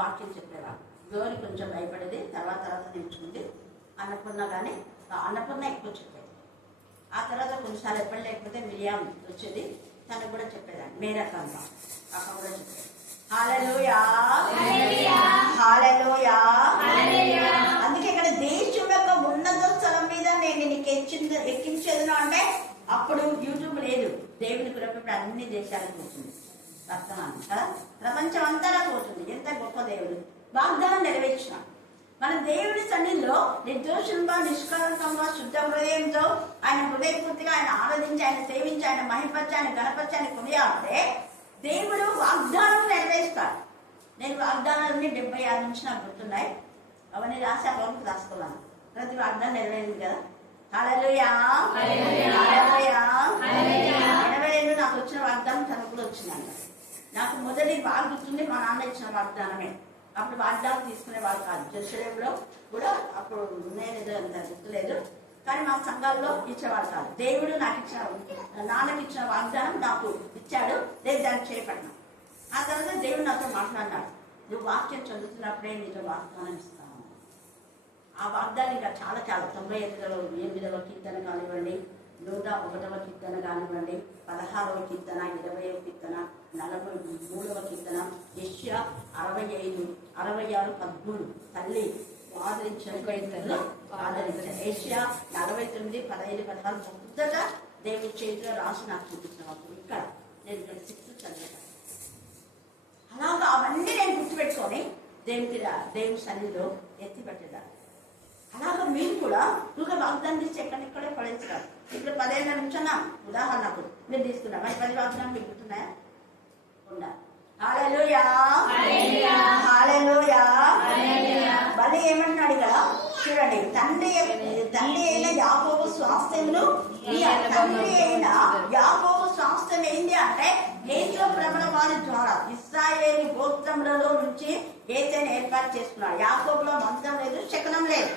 వాక్యం చెప్పేవాడు. గౌరి కొంచెం భయపడేది, తర్వాత నేర్చుకుంది. అన్నపూర్ణ కానీ అన్నపూర్ణ ఎక్కువ చెప్పేది. ఆ తర్వాత కొన్నిసార్లు ఎప్పుడు లేకపోతే మిరియాం వచ్చేది, తనకు కూడా చెప్పేదాన్ని. మేరకంగా అక్క కూడా చెప్పేది. హల్లెలూయా హల్లెలూయా. అందుకే ఇక్కడ దేశం యొక్క ఉన్నత స్థలం మీద నేను నీకు ఎక్కించేదను అంటే అప్పుడు యూట్యూబ్ లేదు. దేవుని కృప ఇప్పుడు అన్ని దేశాలకు పోతుంది వర్తమానం కదా, ప్రపంచం అంతా పోతుంది. ఎంత గొప్ప దేవుడు వాగ్దానం నెరవేర్చిన. మన దేవుడి సన్నిధిలో నిర్దోషంగా నిష్కలంకంగా శుద్ధ హృదయంతో ఆయన హృదయపూర్తిగా ఆయన ఆరాధించి ఆయన సేవించి ఆయన మహిపచ్చి ఆయన గణపచ్చి ఆయన కొనియాడితే దేవుడు వాగ్దానం నెరవేరుస్తాడు. నేను వాగ్దానాలన్నీ 76 నుంచి నాకు గుర్తున్నాయి. అవన్నీ రాసి ఆ పనులకు రాసుకున్నాను. ప్రతి వాగ్దానం నెరవేరింది కదా. హల్లెలూయా హల్లెలూయా. 82 నాకు వచ్చిన వాగ్దానం తనకు కూడా వచ్చిందంట. నాకు మొదటి బాగా గుర్తుంది, మా నాన్న ఇచ్చిన వాగ్దానమే. అప్పుడు వాగ్దానం తీసుకునేవాళ్ళు కాదు. జెరూసలేంలో కూడా అప్పుడు నేను అంత గుర్తులేదు, కానీ మా సంఘాల్లో ఇచ్చేవాళ్ళు కాదు. దేవుడు నాకు ఇచ్చిన నాన్నకి ఇచ్చిన వాగ్దానం నాకు ఇచ్చాడు, నేను దాన్ని చేపట్టినా. ఆ తర్వాత దేవుడు నాతో మాట్లాడినాడు, నువ్వు వాక్యం చదువుతున్నప్పుడే నీతో వాగ్దానం ఇస్తాను. ఆ వాగ్దానం ఇంకా చాలా 98వ కీర్తన కానివ్వండి, 101వ కీర్తన కానివ్వండి, 16వ కీర్తన, 20వ కీర్తన, 43వ కీర్తన, యెషయా 65, 66, 13 తల్లి ఆదరించారు. యెషయా 49, 15, 16 ముద్దగా దేవుడి చేతిలో రాసి నాకు చూపిస్తున్నప్పుడు ఇక్కడ నేను ఇక్కడ 6 చదివాను. అలాగా అవన్నీ నేను గుర్తుపెట్టుకొని దేవుడి సన్నిధిలో ఎత్తి పెట్టేదాన్ని. అలాగా మీరు కూడా నువ్వు వాగ్దానం తీసి ఎక్కడిక్కడే పడేస్తారు. ఇప్పుడు 10 ఏళ్ళ నుంచన్నా ఉదాహరణకు మీరు తీసుకున్నారు, మరి 10 వాగ్దానం మీకు గుర్తున్నాయా? ఉండాలి. హల్లెలూయా హల్లెలూయా. మళ్ళీ ఏమంటున్నాడు ఇక్కడ చూడండి, తండ్రి అయిన యాకోబు స్వాస్థ్యమును, తండ్రి అయిన యాకోబు స్వాస్థ్యం ఏంటి అంటే యేసు ప్రభుల వారి ద్వారా ఇశ్రాయేలు గోత్రములలో నుంచి యేసుని ఏర్పాటు చేసుకున్నాడు. యాకోబులో మంత్రం లేదు, శకునం లేదు.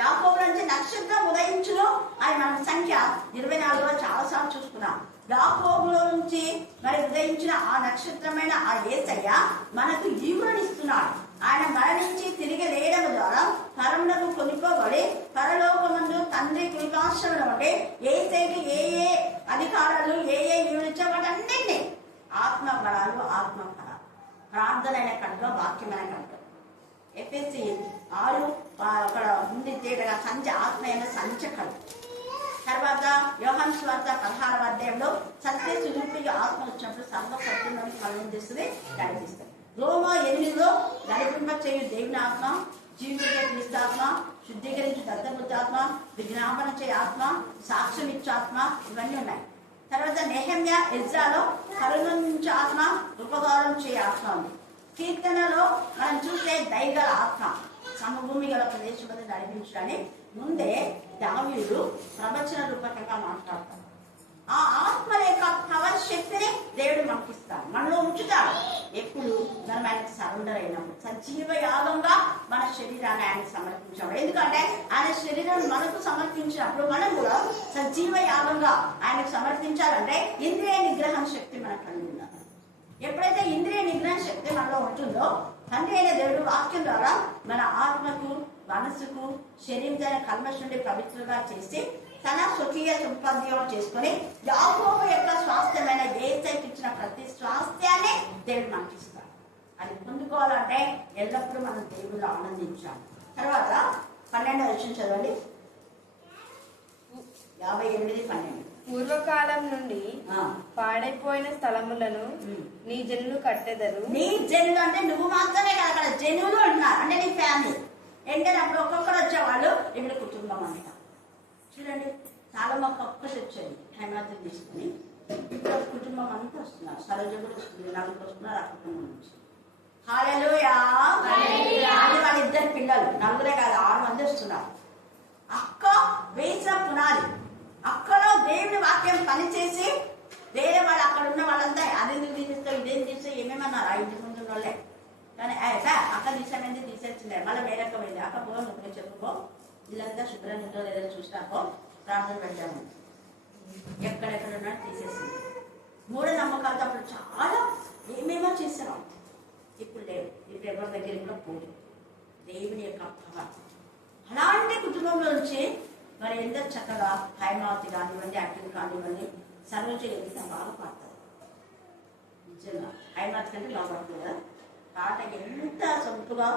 యాకోబు నుంచి నక్షత్రం ఉదయించును అని మన సంఖ్య 24లో చాలాసార్లు చూసుకున్నాం. యాకోబులో నుంచి మరి ఉదయించిన ఆ నక్షత్రమైన ఆ యేసయ్య మనకు ఈవునిస్తున్నాడు. ఆయన మరణించి తిరిగి లేయడం ద్వారా పరమునకు కొనుక్కోబడి పరలోకమందు తండ్రి కుడిపార్శ్వమున ఉండి యేసయ్యకి ఏ ఏ అధికారాలు ఏ ఈవునిచ్చో వాటన్నింటినీ ఆత్మ బలాలు, ఆత్మ ఫలాలు, ప్రార్థనైన ఖడ్గం, వాక్యమైన ఖడ్గం. ఎఫెసీ 6 అక్కడ ఉంది తేటగా సంచ ఆత్మైన సంచ ఖడ్గం. తర్వాత యోహాను సువార్త 16వ అధ్యాయంలో సత్య స్వరూపిగా ఆత్మ వచ్చినప్పుడు సర్వ సత్యంలోకి మనం చేస్తుంది, నడిపిస్తుంది. రోమా 8లో నడిపింప చేయు దేవుని ఆత్మ, జీవించే క్రీస్తాత్మ, శుద్ధీకరించు దత్తబుద్ధాత్మ, విజ్ఞాపన చేయ ఆత్మ, సాక్ష్యం ఇచ్చే ఆత్మ, ఇవన్నీ ఉన్నాయి. తర్వాత నెహెమ్యా ఎజ్రాలో కరుణించే ఆత్మ, ఉపకారం చేయ ఆత్మ ఉంది. కీర్తనలో మనం చూసే దైగల ఆత్మ, సమభూమి గల ప్రదేశం మీద నడిపించడానికి ముందే దావీదు ప్రవచన రూపకంగా మాట్లాడతాడు. ఆ ఆత్మ యొక్క పవర్ శక్తిని దేవుడు మనకిస్తాడు, మనలో ఉంచుతాడు. ఎప్పుడు మనం ఆయనకు సరెండర్ అయినప్పుడు సజీవ యాగంగా మన శరీరాన్ని ఆయనకు సమర్పించాడు. ఎందుకంటే ఆయన శరీరాన్ని మనకు సమర్పించినప్పుడు మనం కూడా సజీవ యాగంగా ఆయనకు సమర్పించాలంటే ఇంద్రియ నిగ్రహం శక్తి మనకు కలిగి ఉండాలి. ఎప్పుడైతే ఇంద్రియ నిగ్రహం శక్తి మనలో ఉంటుందో తండ్రి అయిన దేవుడు వాక్యం ద్వారా మన ఆత్మకు, మనసుకు, శరీరం కల్మషం నుండి పవిత్రంగా చేసి తన స్వకీయ సంపాద్యం చేసుకుని యాకోబు యొక్క స్వాస్థ్యమైన యేసయ్యకి ఇచ్చిన ప్రతి స్వాస్థ్యాన్ని దేవుడు మనకి ఇస్తాడు. అది పొందుకోవాలంటే ఎల్లప్పుడూ మనం దేవుళ్ళు ఆనందించాలి. తర్వాత 12వ వచనం చదవండి. 58:12. పూర్వకాలం నుండి పాడైపోయిన స్థలములను నీ జనులు కట్టెదరు. నీ జనులు అంటే నువ్వు మాత్రమే కాదు, అక్కడ జనులు అంటున్నారు, అంటే నీ ఫ్యామిలీ. ఏంటంటే అప్పుడు ఒక్కొక్కరు వచ్చేవాళ్ళు, ఇప్పుడు కుటుంబం అంట. చూడండి, చాలా మాకు ఒక్కటి వచ్చేది హైమావతి తీసుకుని, ఇప్పుడు కుటుంబం అంతా వస్తున్నారు. సరోజ కూడా వస్తుంది, 4 వస్తున్నారు ఆ కుటుంబం నుంచి. హల్లెలూయా. వాళ్ళిద్దరు పిల్లలు, 4 కాదు 6 మంది వస్తున్నారు. అక్క వేసిన పునాది, అక్కలో దేవుని వాక్యం పనిచేసి వేరే వాళ్ళు అక్కడ ఉన్న వాళ్ళంతా అదెందుకు తీసేస్తావు, ఇదేం తీస్తావు, ఏమేమన్నారు ఆ ఇంటి ముందు వాళ్ళే. కానీ అక్క తీసామంది తీసేసిందే, మళ్ళీ వేరొక్క వెళ్ళి అక్క పో, నువ్వు చెప్పుకో, ఇల్లంతా శుభ్రంగా ఉందో లేదో చూసినాకో ప్రార్థన పెట్టాము. ఎక్కడెక్కడ ఉన్నాడు తీసేసింది. మూఢనమ్మకాలతో అప్పుడు చాలా ఏమేమో చేసాం, ఇప్పుడు లేవు. ఇప్పుడు ఎవరి దగ్గర కూడా పోదు. దేవుని యొక్క పవర్ అలాంటి కుటుంబంలో నుంచి మరి ఎంత చక్కగా హైమావతి కానివ్వండి, అఖిల్ కానివ్వండి, సరోజ ఎంత బాగా పాడతారు. నిజంగా హైమావతి కంటే బాగా పడుతుంది కదా, పాట ఎంత సొంపుగా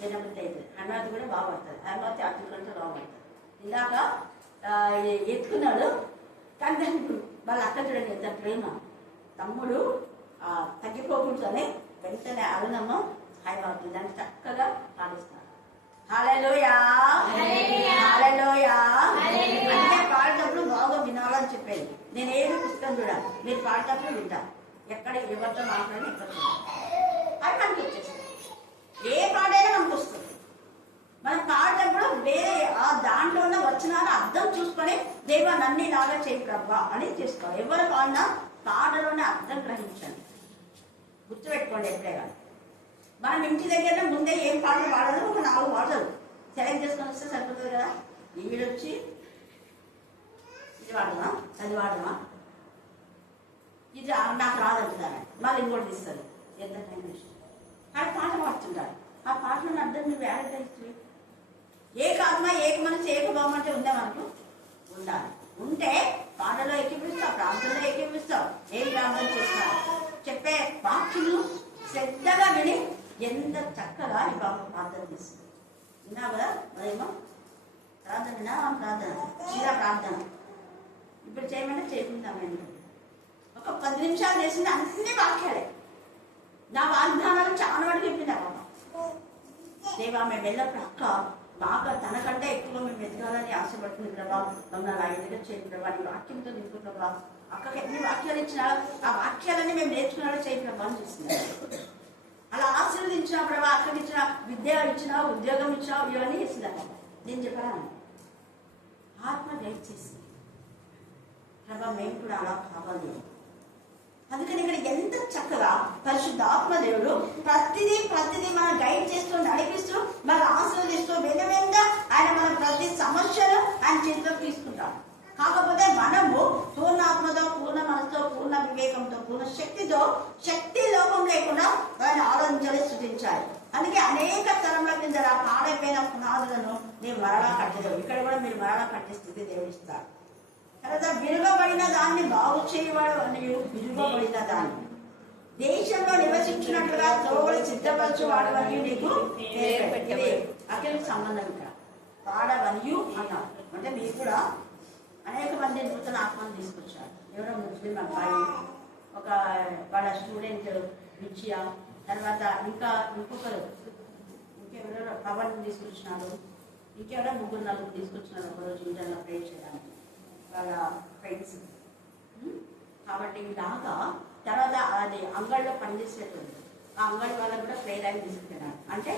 వినబుద్ధి అవుతుంది. హైమావతి కూడా బాగా పడుతుంది, హైమావతి అఖిల్ కంటే బాగా పడుతుంది. ఇందాక ఎత్తుకున్నాడు, కానీ వాళ్ళ అక్క చూడండి ఎంత ప్రేమ. తమ్ముడు తగ్గిపోకూడదని వెంటనే అరుణమ్మ హైమావతి దాన్ని చక్కగా పాడిస్తారు. హల్లెలూయా హల్లెలూయా. అంటే పాడేటప్పుడు బాగా వినాలని చెప్పేది. నేను ఏది పుస్తకం చూడాలి, మీరు పాడేటప్పుడు వింటా. ఎక్కడ ఎవరితో మాట్లాడి ఎక్కడ అది మనకి వచ్చేస్తుంది. ఏ పాడైనా మనకు వస్తుంది. మనం పాడేటప్పుడు వేరే ఆ దాంట్లో ఉన్న వచనాలు అర్థం చూసుకొని దేవా నన్ను ఇలాగా చేయి ప్రభా అని చేసుకోవాలి. ఎవరు పాడినా పాటలోనే అర్థం గ్రహించండి. గుర్తుపెట్టుకోండి. ఎప్పుడైనా మనం ఇంటి దగ్గర ముందే ఏం పాటలు పాడాలో ఒక 4 పాటలు సెలెక్ట్ చేసుకొని వస్తే సరిపోతుంది కదా. వీడొచ్చి ఇది వాడమా అది వాడమా ఇది నాకు రాదంటున్నాను, మళ్ళీ ఇంకోటి తీస్తారు. ఎంత టైం వేస్ట్. అది పాట పాడుతుంటారు. ఆ పాటలను అర్థం నువ్వు యాడ్ ఏకాత్మ ఏక మనసు ఏక భావం అంటే ఉందా మనకు? ఉండాలి. ఉంటే పాటలో ఎక్కిపిస్తావు, ప్రార్థనలో ఎక్కిపిస్తావు. ఏం ప్రార్థన చేస్తావు? చెప్పే వాక్యులు శ్రద్ధగా విని ఎంత చక్కగా ఈ బాబు ప్రార్థన చేస్తుంది. విన్నావు కదా? మరేమో ప్రార్థన వినా ప్రార్థన చీర ప్రార్థన ఇప్పుడు చేయమంటే చేపించామండి. ఒక 10 నిమిషాలు చేసింది అన్ని వాక్యాలే. నా వాగ్దానాలు చాలా వరకు చెప్పింది ఆ బాబా. దేవా మేము వెళ్ళప్పుడు అక్క బాగా తనకంటే ఎక్కువ మేము ఎదగాలని ఆశపడుతుంది ప్రభా, మమ్మల్ని అలా ఎదురు చేయండి ప్రభా, నీ వాక్యంతో నింపు ప్రభా. అక్కకి ఎన్ని వాక్యాలు ఇచ్చినా ఆ వాక్యాలన్నీ మేము నేర్చుకునేలా చేయి ప్రభా అని చేస్తుంది. అలా ఆశీర్వదించినా ప్రభా, అక్కడికి ఇచ్చిన విద్య ఇచ్చినా ఉద్యోగం ఇచ్చినా ఇవన్నీ ఇస్తుంది అక్క. నేను చెప్పాను ఆత్మ గైడ్ చేసింది ప్రభా, మేము కూడా అలా కావాలి. అందుకని ఇక్కడ ఎంత చక్కగా పరిశుద్ధ ఆత్మదేవుడు ప్రతిదీ మన గైడ్ చేస్తూ నడిపిస్తూ మన ఆశీర్వదిస్తూ విధంగా ఆయన మన ప్రతి సమస్యలు ఆయన చేతిలోకి తీసుకుంటాం. కాకపోతే మనము పూర్ణ ఆత్మతో, పూర్ణ మనసుతో, పూర్ణ వివేకంతో, పూర్ణ శక్తితో, శక్తి లోపం లేకుండా ఆయన ఆలోచించాలి, సృష్టించాలి. అందుకే అనేక తరముల కింద పాడైపోయిన పునాదులను నేను మరలా కట్టలేదు. ఇక్కడ కూడా మీరు మరలా కట్టే స్థితి దేవుడిస్తారు. తర్వాత విరుగబడిన దాన్ని బాగు చేయవాడు అని, విరుగబడిన దాన్ని దేశంలో నివసించినట్లుగా త్రోవలు సిద్ధపరచువాడు అని నీకు అఖిలకు సంబంధం. ఇక్కడ పాడవనియు అన్నారు అంటే మీరు కూడా అనేక మంది నూతన ఆత్మను తీసుకొచ్చారు. ఎవరో ముస్లిం అబ్బాయి, ఒక వాళ్ళ స్టూడెంట్ విద్య, తర్వాత ఇంకొకరు ఇంకెవరో పవన్ తీసుకొచ్చినారు, ఇంకెవరో 3-4 తీసుకొచ్చినారు ఒకరోజు ఇంటర్లో ప్రే చేయడానికి వాళ్ళ ఫ్రెండ్స్. కాబట్టి ఇలాగా తర్వాత అది అంగడిలో పనిచేసేటువంటి ఆ అంగడి వాళ్ళకు కూడా ప్రేరాన్ని తీసుకున్నాడు. అంటే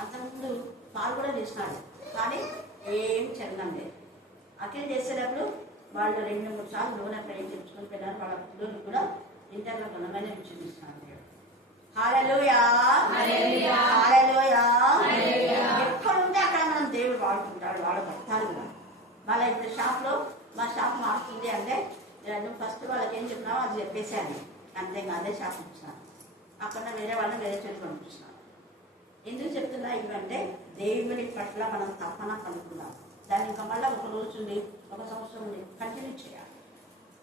అంతకుముందు పాలు కూడా చేసినాడు కానీ ఏం చల్లడం లేదు. అఖిల్ చేసేటప్పుడు వాళ్ళు 2-3 సార్లు నూనె ఫ్రై తెచ్చుకొని పోయినారు. వాళ్ళ పిల్లలు కూడా ఇంటర్లో కొనగానే చూపిస్తున్నాడు. హల్లెలూయా హల్లెలూయా. ఎక్కడ ఉంటే అక్కడ మనం దేవుడు వాడుకుంటాడు. వాళ్ళ భక్తాలు కూడా వాళ్ళ ఇంత షాప్లో మా షాప్ మారుతుంది అంటే నేను ఫస్ట్ వాళ్ళకి ఏం చెప్పినావో అది చెప్పేసాను. అంతేగా అదే షాప్ ఇచ్చినాను. అక్కడ వేరే వాళ్ళని వేరే చోటు పంపిస్తున్నాను. ఎందుకు చెప్తున్నా ఇవంటే దేవుడి పట్ల మనం తప్పన కలుపుకుందాం. దాన్ని ఇంకా మళ్ళీ ఒక రోజు ఉంది, ఒక సంవత్సరం ఉంది, కంటిన్యూ చేయాలి.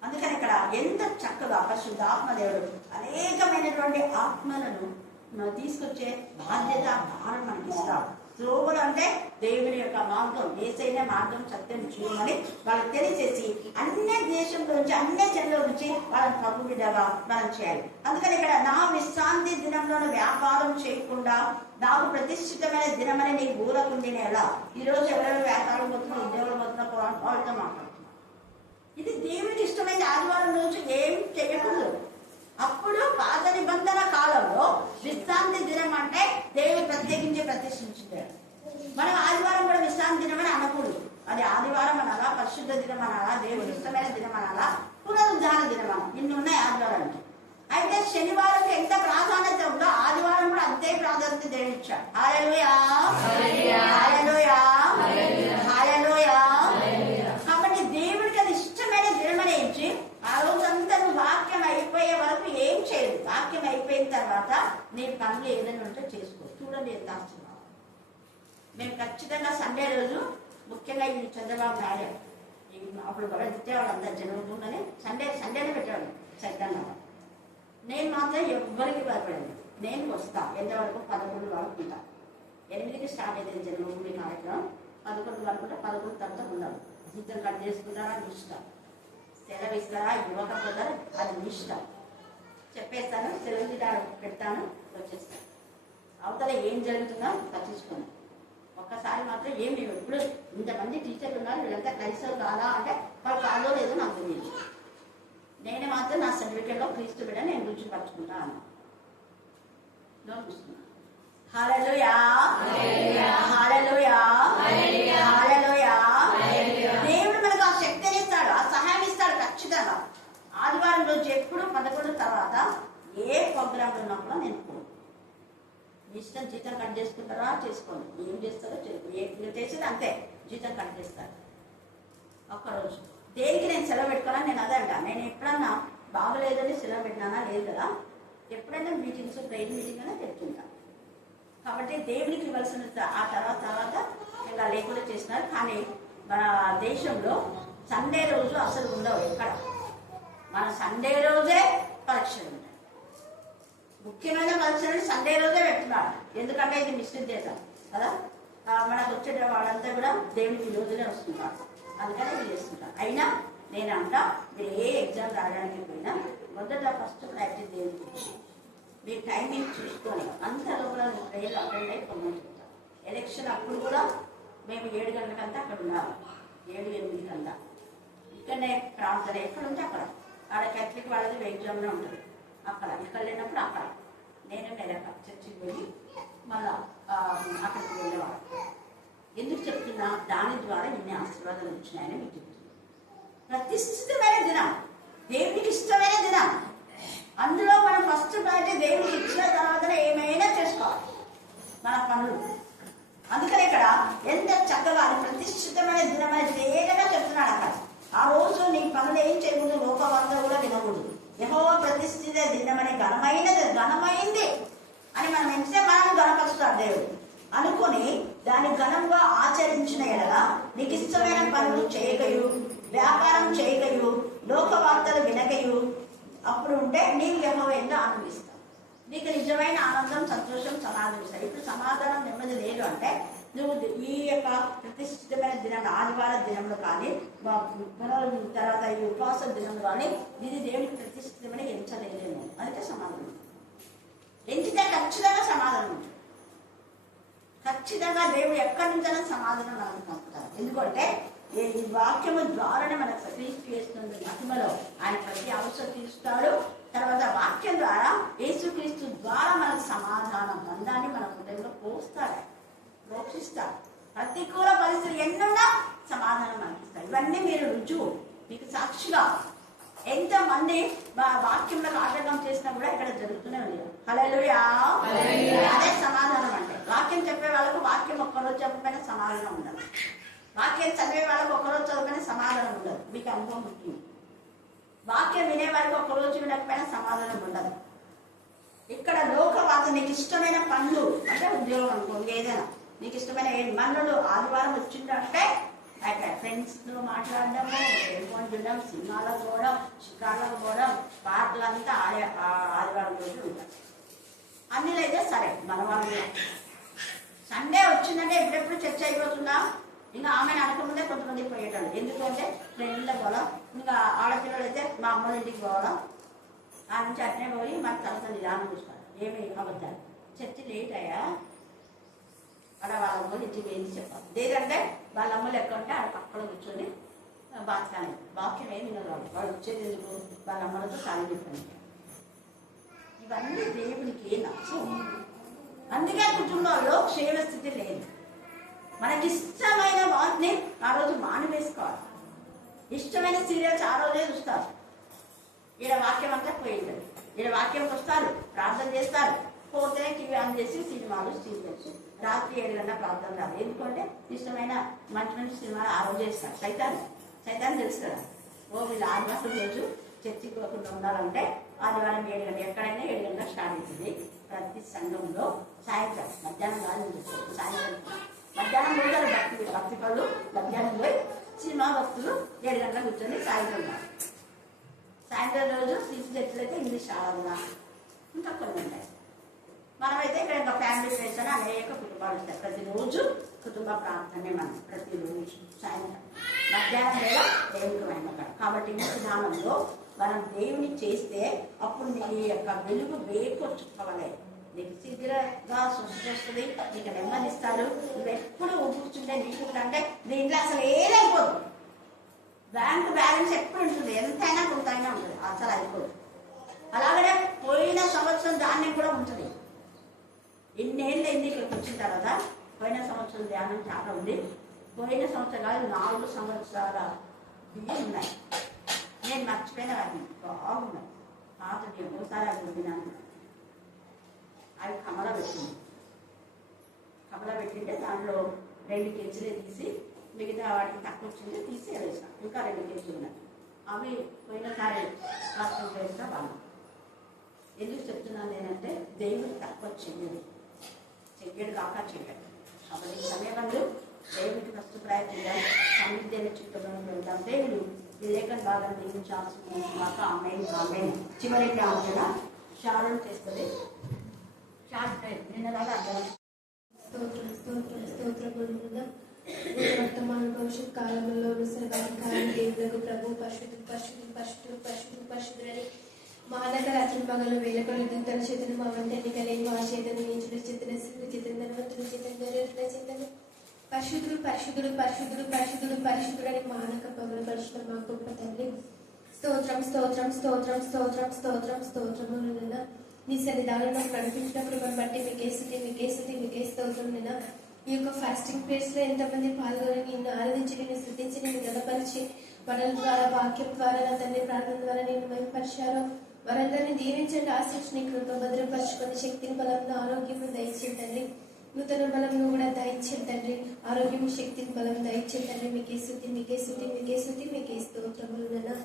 అందుకని ఇక్కడ ఎంత చక్కగా పరిశుద్ధ ఆత్మదేవుడు అనేకమైనటువంటి ఆత్మలను తీసుకొచ్చే బాధ్యత భారం మనకి ఇస్తాడు. త్రోవలు అంటే దేవుని యొక్క మార్గం, ఏసైనా మార్గం సత్యం జీవమని వాళ్ళకి తెలియచేసి అన్ని దేశంలోంచి అన్ని జన్ల నుంచి వాళ్ళని ప్రభు విధంగా మనం చేయాలి. అందుకని ఇక్కడ నా విశ్రాంతి దినంలో వ్యాపారం చేయకుండా నాకు ప్రతిష్ఠితమైన దినమని నీకు ఊరకుండి ఎలా. ఈరోజు ఎవరైనా వ్యాపారం పోతున్నా, ఉద్యోగాలు పోతున్నా, వాళ్ళతో మాట్లాడుతున్నా. ఇది దేవునికి ఇష్టమైన ఆదివారం రోజు ఏం చేయకూడదు. అప్పుడు పాత నిబంధన కాలంలో విశ్రాంతి దినం అంటే దేవుడు ప్రత్యేకించి ప్రతిష్ఠించాడు. మనం ఆదివారం కూడా విశ్రాంతి దినం అని అనకూడదు. అది ఆదివారం అనాలా, పరిశుద్ధ దినం అనాలా, దేవుడికి ఇష్టమైన దినం అనాలా, పునరుద్ధాన దినం అనాలి. ఇన్ని ఉన్నాయి ఆదివారానికి. అయితే శనివారం ఎంత ప్రాధాన్యత ఉందో ఆదివారం కూడా అంతే ప్రాధాన్యత దేవుడు ఇచ్చాడు. హల్లెలూయా హల్లెలూయా హల్లెలూయా. కాబట్టి దేవుడికి అది ఇష్టమైన దినమని ఇచ్చి ఆ రోజంతా నువ్వు వాక్యం అయిపోయే వరకు ఏం చేయదు. వాక్యం అయిపోయిన తర్వాత నీ పనులు ఏదైనా ఉంటే చేసుకో. చూడండి ఎంత ఆశ్చర్యం. మేము ఖచ్చితంగా సండే రోజు ముఖ్యంగా ఈ చంద్రబాబు నాయుడు అప్పుడు కూడా ఇచ్చేవాడు అంతా జరుగుతుందని సండేనే పెట్టేవాడు చైతన్య. నేను మాత్రం ఎవ్వరికి భయపడింది. నేను వస్తా ఎంతవరకు 11 వరకు ఉంటా. 8కి స్టార్ట్ అయ్యేది జన్మభూమి కార్యక్రమం. 11 వరకు 11 తర్వాత ఉండాలి. జీతం కట్ చేసుకుంటారా అని ఇష్టం, సెలవు ఇస్తారా ఇవ్వకపోతారా అది ఇష్టం. చెప్పేస్తాను, సెలవు పెడతాను, వచ్చేస్తాను. అవతల ఏం జరుగుతుందో పట్టించుకోండి. ఒక్కసారి మాత్రం ఏమి ఎప్పుడు ఇంతమంది టీచర్లు ఉన్నారు, వీళ్ళంతా క్రైస్తవులు కాదా అంటే వాళ్ళు కాదో లేదో నాకు తెలియదు. నేను మాత్రం నా సర్టిఫికేట్లో క్రీస్తు బిడ్డ నేను రుచిపరచుకుంటాను. హల్లెలూయా, హల్లెలూయా, హల్లెలూయా. దేవుడు మనకు ఆ శక్తిని ఇస్తాడు, ఆ సహాయం ఇస్తాడు ఖచ్చితంగా. ఆదివారం రోజు ఎప్పుడు 11 తర్వాత ఏ ప్రోగ్రాంలు ఉన్నప్పుడు నేను మీ ఇష్టం, జీతం కట్ చేసుకుంటారా చేసుకోండి, ఏం చేస్తారో చేసేది అంతే, జీతం కట్ చేస్తారు. ఒక్కరోజు దేనికి నేను సెలవు పెట్టుకోవాలని నేను అదే అంట. నేను ఎప్పుడన్నా బాగలేదని సెలవు పెట్టినానా లేదు కదా, ఎప్పుడైనా మీటింగ్స్ ప్రైవేట్ మీటింగ్ అయినా పెడుతుంటా. కాబట్టి దేవునికి ఇవ్వాల్సిన ఆ తర్వాత ఇంకా లేకుండా చేసినారు. కానీ మన దేశంలో సండే రోజు అసలు ఉండవు ఎక్కడ. మన సండే రోజే పరీక్షలు ఉంటాయి, ముఖ్యమైన పరీక్షలు సండే రోజే పెడుతున్నారు. ఎందుకంటే ఇది మిస్టేక్ చేద్దాం కదా, మనకు వచ్చే వాళ్ళంతా కూడా దేవునికి ఈ రోజునే వస్తుంటారు, అందుకనే ఇది చేస్తుంటారు. అయినా నేను అంట, మీరు ఏ ఎగ్జామ్ రాయడానికి పోయినా మొదట ఫస్ట్ ప్రాక్టీస్ దేవునికి వచ్చి మీరు టైమింగ్ చూసుకొని అంత లోపల ట్రైన్లో అటెండ్ అయి పొమ్మంటుంటాం. ఎలక్షన్ అప్పుడు కూడా మేము 7 గంటలకంతా అక్కడ ఉండాలి, 7-8 కంతా ఇక్కడనే ప్రార్థన ఎక్కడ ఉంటే అక్కడ. ఆడ కేథలిక్ వాళ్ళది ఎగ్జామ్లో ఉంటుంది అక్కడ, ఇక్కడ లేనప్పుడు అక్కడ. నేను నెలక చర్చికి వెళ్ళి మళ్ళా అక్కడికి వెళ్ళేవాడు. ఎందుకు చెప్తున్నా, దాని ద్వారా ఇన్ని ఆశీర్వాదాలు వచ్చినాయని మీకు చెప్తున్నా. ప్రతిష్ఠితమైన దినం, దేవునికి ఇష్టమైన దినం. అందులో మనం ఫస్ట్ అయితే దేవునికి ఇచ్చిన తర్వాత ఏమైనా చేసుకోవాలి మన పనులు. అందుకని ఇక్కడ ఎంత చక్కగా ప్రతిష్ఠితమైన దినం అని తేలిగా చెప్తున్నాడు అక్కడ. ఆ రోజు నీ పనులు ఏం చేయకూడదు, లోకవార్త కూడా వినకూడదు. యెహోవా ప్రతిష్ఠిత దినమని ఘనమైంది అని మనం ఎంతే మనం గణపరుస్తాడు దేవుడు అనుకుని దాన్ని ఘనంగా ఆచరించిన ఎడల నీకు ఇష్టమైన పనులు చేయకయు, వ్యాపారం చేయకయు, లోకవార్తలు వినకయు అప్పుడు ఉంటే నీవు యెహోవా ఎంతో ఆనందిస్తావు. నీకు నిజమైన ఆనందం, సంతోషం, సమాధానం ఇస్తాయి. ఇప్పుడు సమాధానం నెమ్మది లేదు అంటే నువ్వు ఈ యొక్క ప్రతిష్ఠితమైన దినం ఆదివార దినంలో కానీ తర్వాత ఈ ఉపవాస దినంలో కానీ ఇది దేవునికి ప్రతిష్ఠితమైన ఎంచలేము. అందుకే సమాధానం ఎంచితే ఖచ్చితంగా సమాధానం ఉంటుంది. ఖచ్చితంగా దేవుడు ఎక్కడి నుంచైనా సమాధానం మనకు పంపుతారు. ఎందుకంటే ఈ వాక్యము ద్వారానే మనకు క్రీస్తు చేస్తుంది మహిమలో ఆయన ప్రతి అవసరం తీరుస్తాడు. తర్వాత వాక్యం ద్వారా యేసుక్రీస్తు ద్వారా మనకు సమాధాన బంధాన్ని మన హృదయంలో ప్రోక్షిస్తాడు. ప్రతికూల పరిస్థితులు ఎన్నున్నా సమాధానం అనిపిస్తాయి. ఇవన్నీ మీరు రుజువు, మీకు సాక్షిగా ఎంతమంది వాక్యంలో ఆటంకం చేసినా కూడా ఇక్కడ జరుగుతూనే ఉంది. హల్లెలూయా, అదే సమాధానం అంటే. వాక్యం చెప్పే వాళ్ళకు వాక్యం ఒక్కరోజు చెప్పకపోయినా సమాధానం ఉండదు, వాక్యం చదివే వాళ్ళకు ఒక్కరోజు చదవకపోయినా సమాధానం ఉండదు. మీకు అనుభవం ముఖ్యం. వాక్యం వినే వారికి ఒక్కరోజు వినకపోయినా సమాధానం ఉండదు. ఇక్కడ లోకవాత నీకు ఇష్టమైన పనులు అంటే ఉద్యోగం అనుకోండి, ఏదైనా నీకు ఇష్టమైన మనులు ఆదివారం వచ్చిందంటే ఫ్రెండ్స్తో మాట్లాడడము, టెలిఫోన్ చూడడం, సినిమాలకు పోవడం, షికార్లకు పోవడం, పార్కులు అంతా ఆదివారం రోజు ఉంటాయి. అన్నీ అయితే సరే మన వాళ్ళు సండే వచ్చిందంటే ఎప్పుడెప్పుడు చర్చ అయిపోతుందా. ఇంకా ఆమెను అనుకుంటే కొంతమంది పోయేటాడు. ఎందుకంటే ఫ్రెండ్ల పోవడం, ఇంకా ఆడపిల్లలు అయితే మా అమ్మల ఇంటికి పోవడం, ఆ నుంచి అట్నే పోయి మన తర్వాత నిదానం చూస్తారు. ఏమి అబద్ధాలు చర్చి లేట్ అయ్యా అక్కడ వాళ్ళ అమ్మలు ఇంటికి ఏంటి చెప్పాలి. లేదంటే వాళ్ళ అమ్మలు ఎక్కడ ఉంటే ఆడ పక్కన కూర్చొని బాత్కానే వాక్యం ఏమి వినరాడు. వాళ్ళు వచ్చేది ఎందుకు, వాళ్ళ అమ్మలతో సాయం చెప్పండి. ఇవన్నీ దేవునికి నచ్చం. అందుకే కుటుంబంలో క్షేమ స్థితి లేదు. మనకి ఇష్టమైన వాటిని ఆ రోజు మానివేసుకోవాలి. ఇష్టమైన సీరియల్స్ ఆ రోజే చూస్తారు. ఈడ వాక్యం అంతా పోయింది. ఈడ వాక్యంకి వస్తారు, ప్రార్థన చేస్తారు, పోతే టీవీ ఆన్ చేసి సినిమాలు సీరియల్స్. రాత్రి 7 గంటల ప్రార్థన రాదు. ఎందుకంటే ఇష్టమైన మంచి మంచి సినిమాలు ఆ రోజు చేస్తారు. సైతాన్ తెలుసు కదా. వీళ్ళు ఆదివారం రోజు చర్చికి పోకుండా ఉండాలంటే ఆదివారం 7 గంటలు, ఎక్కడైనా 7 గంటలకు స్టార్ట్ అవుతుంది. ప్రతి సంఘంలో సాయంత్రం, మధ్యాహ్నం కాదు, సాయంత్రం మధ్యాహ్నం పోతారు భక్తి పనులు. మధ్యాహ్నం పోయి సినిమా భక్తులు 7 గంటలకు కూర్చొని సాయంత్రం రోజు తీసి చర్చలు అయితే ఇంగ్లీష్ ఆరాధన ఇంకా కొన్ని ఉంటాయి. మనమైతే ఇక్కడ ఇంకా ఫ్యామిలీ ఫ్రెండ్స్ అని అనేక కుటుంబాలు వస్తాయి. ప్రతిరోజు కుటుంబ ప్రార్థనే మనం ప్రతిరోజు సాయంత్రం మధ్యాహ్నం వేళ దేవునికి మహిమ. కాబట్టి ఈ విధానంలో మనం దేవుని చేస్తే అప్పుడు నీ యొక్క వెలుగు వేపు చుక్కవలే నీకు శీఘ్రంగా సృష్టి వస్తుంది, నీకు నెమ్మదిస్తాడు. నువ్వు ఎప్పుడు కూర్చుంటే నీకు అంటే దీంట్లో అసలు ఏదైపోదు. బ్యాంక్ బ్యాలెన్స్ ఎప్పుడు ఉంటుంది, ఎంతైనా కొంతైనా ఉంటుంది, అసలు అయిపోదు. అలాగనే పోయిన సంవత్సరం ధాన్యం కూడా ఉంటుంది. ఇన్నేళ్ళు అయింది ఇక్కడికి వచ్చిన తర్వాత. పోయిన సంవత్సరం ధ్యానం చాలా ఉంది. పోయిన సంవత్సరం కాదు 4 సంవత్సరాల బియ్యం ఉన్నాయి. నేను మర్చిపోయిన వాటిని బాగున్నాయి. పాత బియ్యం ఒకసారి అవి తిన్నాను. అవి కమల పెట్టింటే దాంట్లో 2 కేజీలే తీసి మిగతా వాటికి తక్కువ వచ్చింది తీసి వేసాను. ఇంకా 2 కేజీలు ఉన్నాయి. అవి పోయినసారి రాష్ట్రం వేస్తా బాగా. ఎందుకు చెప్తున్నాను నేనంటే దేవుడు తక్కువ చెయ్యడు కాక చెయ్యడు. కాబట్టి ఈ సమయంలో దేవుడికి ఫస్ట్ ప్రయత్నిద్దాం. సన్నిధిని చుట్టూ వెళ్దాం. దేవుడు ఈ లేఖన భాగం దీవించాల్సిన కాక ఆమె చివరి ప్రార్థన శారం చేస్తుంది. నిన్నలాగా అర్థం వర్తమాన భవిష్యత్ కాలంలో సర్వాధికారి దేవులకు ప్రభు పరిశుద్ధులని మానక రాత్రి పగలు వేలకొలు తన చేతులు మా వంటని కలిగి మా చేతను నీచుల చేతన శివుల చేతన ధనవంతుల చేతన దరిద్రుల చేతన పరిశుద్ధుడని మానక పగలు పరిశుద్ధ మా గొప్ప తండ్రి స్తోత్రములైనా నీ సన్నిధానంలో నడిపించినప్పుడు మనం బట్టి మీకే స్తోత్రములైనా. ఈ యొక్క ఫాస్టింగ్ ప్లేస్ లో ఎంతమంది పాల్గొని నిన్ను ఆరాధించి నిన్ను స్తుతించి నిన్ను గణపరిచి వడల ద్వారా వాక్యం ద్వారా నా తండ్రి ప్రార్థన ద్వారా నేను మహిమపరిచారో వారందరినీ దీవించండి, ఆశించి నీ కృప భద్రపరచుకొని శక్తిని బలంలో ఆరోగ్యం దయచేయండి. నూతన బలం కూడా దయచేయండి. ఆరోగ్యం శక్తిని బలం దయచేయండి. మీకే స్తోత్రములైనా.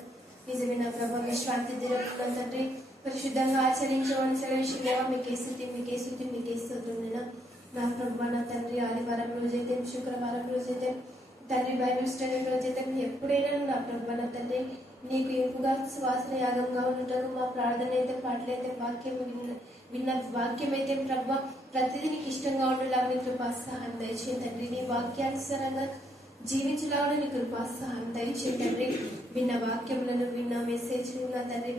నిజమైన ప్రభావ విశ్రాంతి దినం తండ్రి పరిశుద్ధంగా ఆచరించమని సెలవిషయం మీకే స్తోత్రములైనా. నా ప్రభా నా తండ్రి ఆదివారం రోజైతే శుక్రవారం రోజైతే తండ్రి బైబిల్ స్టడీ రోజైతే ఎప్పుడైనా నా ప్రభా నా తండ్రి నీకు ఇంపుగా సువాసన యాగంగా ఉంటాను. మా ప్రార్థన అయితే పాటలైతే విన్న వాక్యం అయితే ప్రభా ప్రతిదీ నీకు ఇష్టంగా ఉండేలాగా నీ కృపాసహాయం దయచేయండి తండ్రి. నీ వాక్యానుసారంగా జీవించలాగా నీ కృపాసహాయం దయచేయండి తండ్రి. విన్న వాక్యములను విన్న మెసేజ్ నా తండ్రి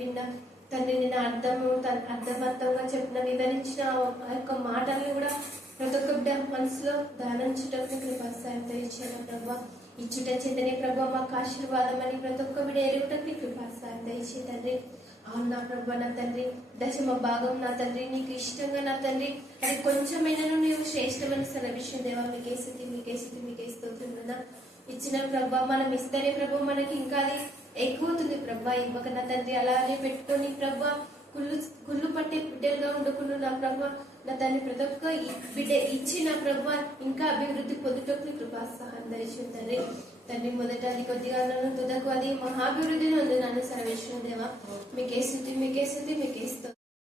తండ్రి నేను అర్థవంతంగా చెప్పిన వివరించిన ఆ యొక్క మాటలను కూడా ప్రతి ఒక్క బిడ్డ మనసులో ధ్యానించుటకు కృపాసహాయం దయచేయాలి ప్రభా. ఇచ్చుట చేతనే ప్రభా మాకు ఆశీర్వాదం అని ప్రతి ఒక్క బిడ్డ ఎరుగుటకు కృపాసహాయం దయచేయి తండ్రి. అవును నా ప్రభా నా తండ్రి దశమ భాగం నా తండ్రి నీకు ఇష్టంగా నా తండ్రి అది కొంచెమైనా నీవు శ్రేష్టమైన సెలవిషన్ దేవా మీకే స్తోత్రం. ఇచ్చిన ప్రభా మనం ఇస్తేనే ప్రభా మనకి ఇంకా అది ఎక్కువవుతుంది ప్రభా. ఇవ్వక నా తండ్రి అలానే పెట్టుకొని ప్రభా కుళ్ళు పట్టే బిడ్డలుగా ఉండకుండా నా ప్రభా నా తండ్రి ప్రతి ఒక్క బిడ్డ ఇచ్చి నా ప్రభా ఇంకా అభివృద్ధి పొందుటకు కృపాసహాయం దయచేయండి తండ్రి. మొదట అది కొద్దిగా నన్ను తుదకు అది మహాభివృద్ధిని ఉంది నన్ను సర్వేశ్వర దేవా మీకే స్తుతి.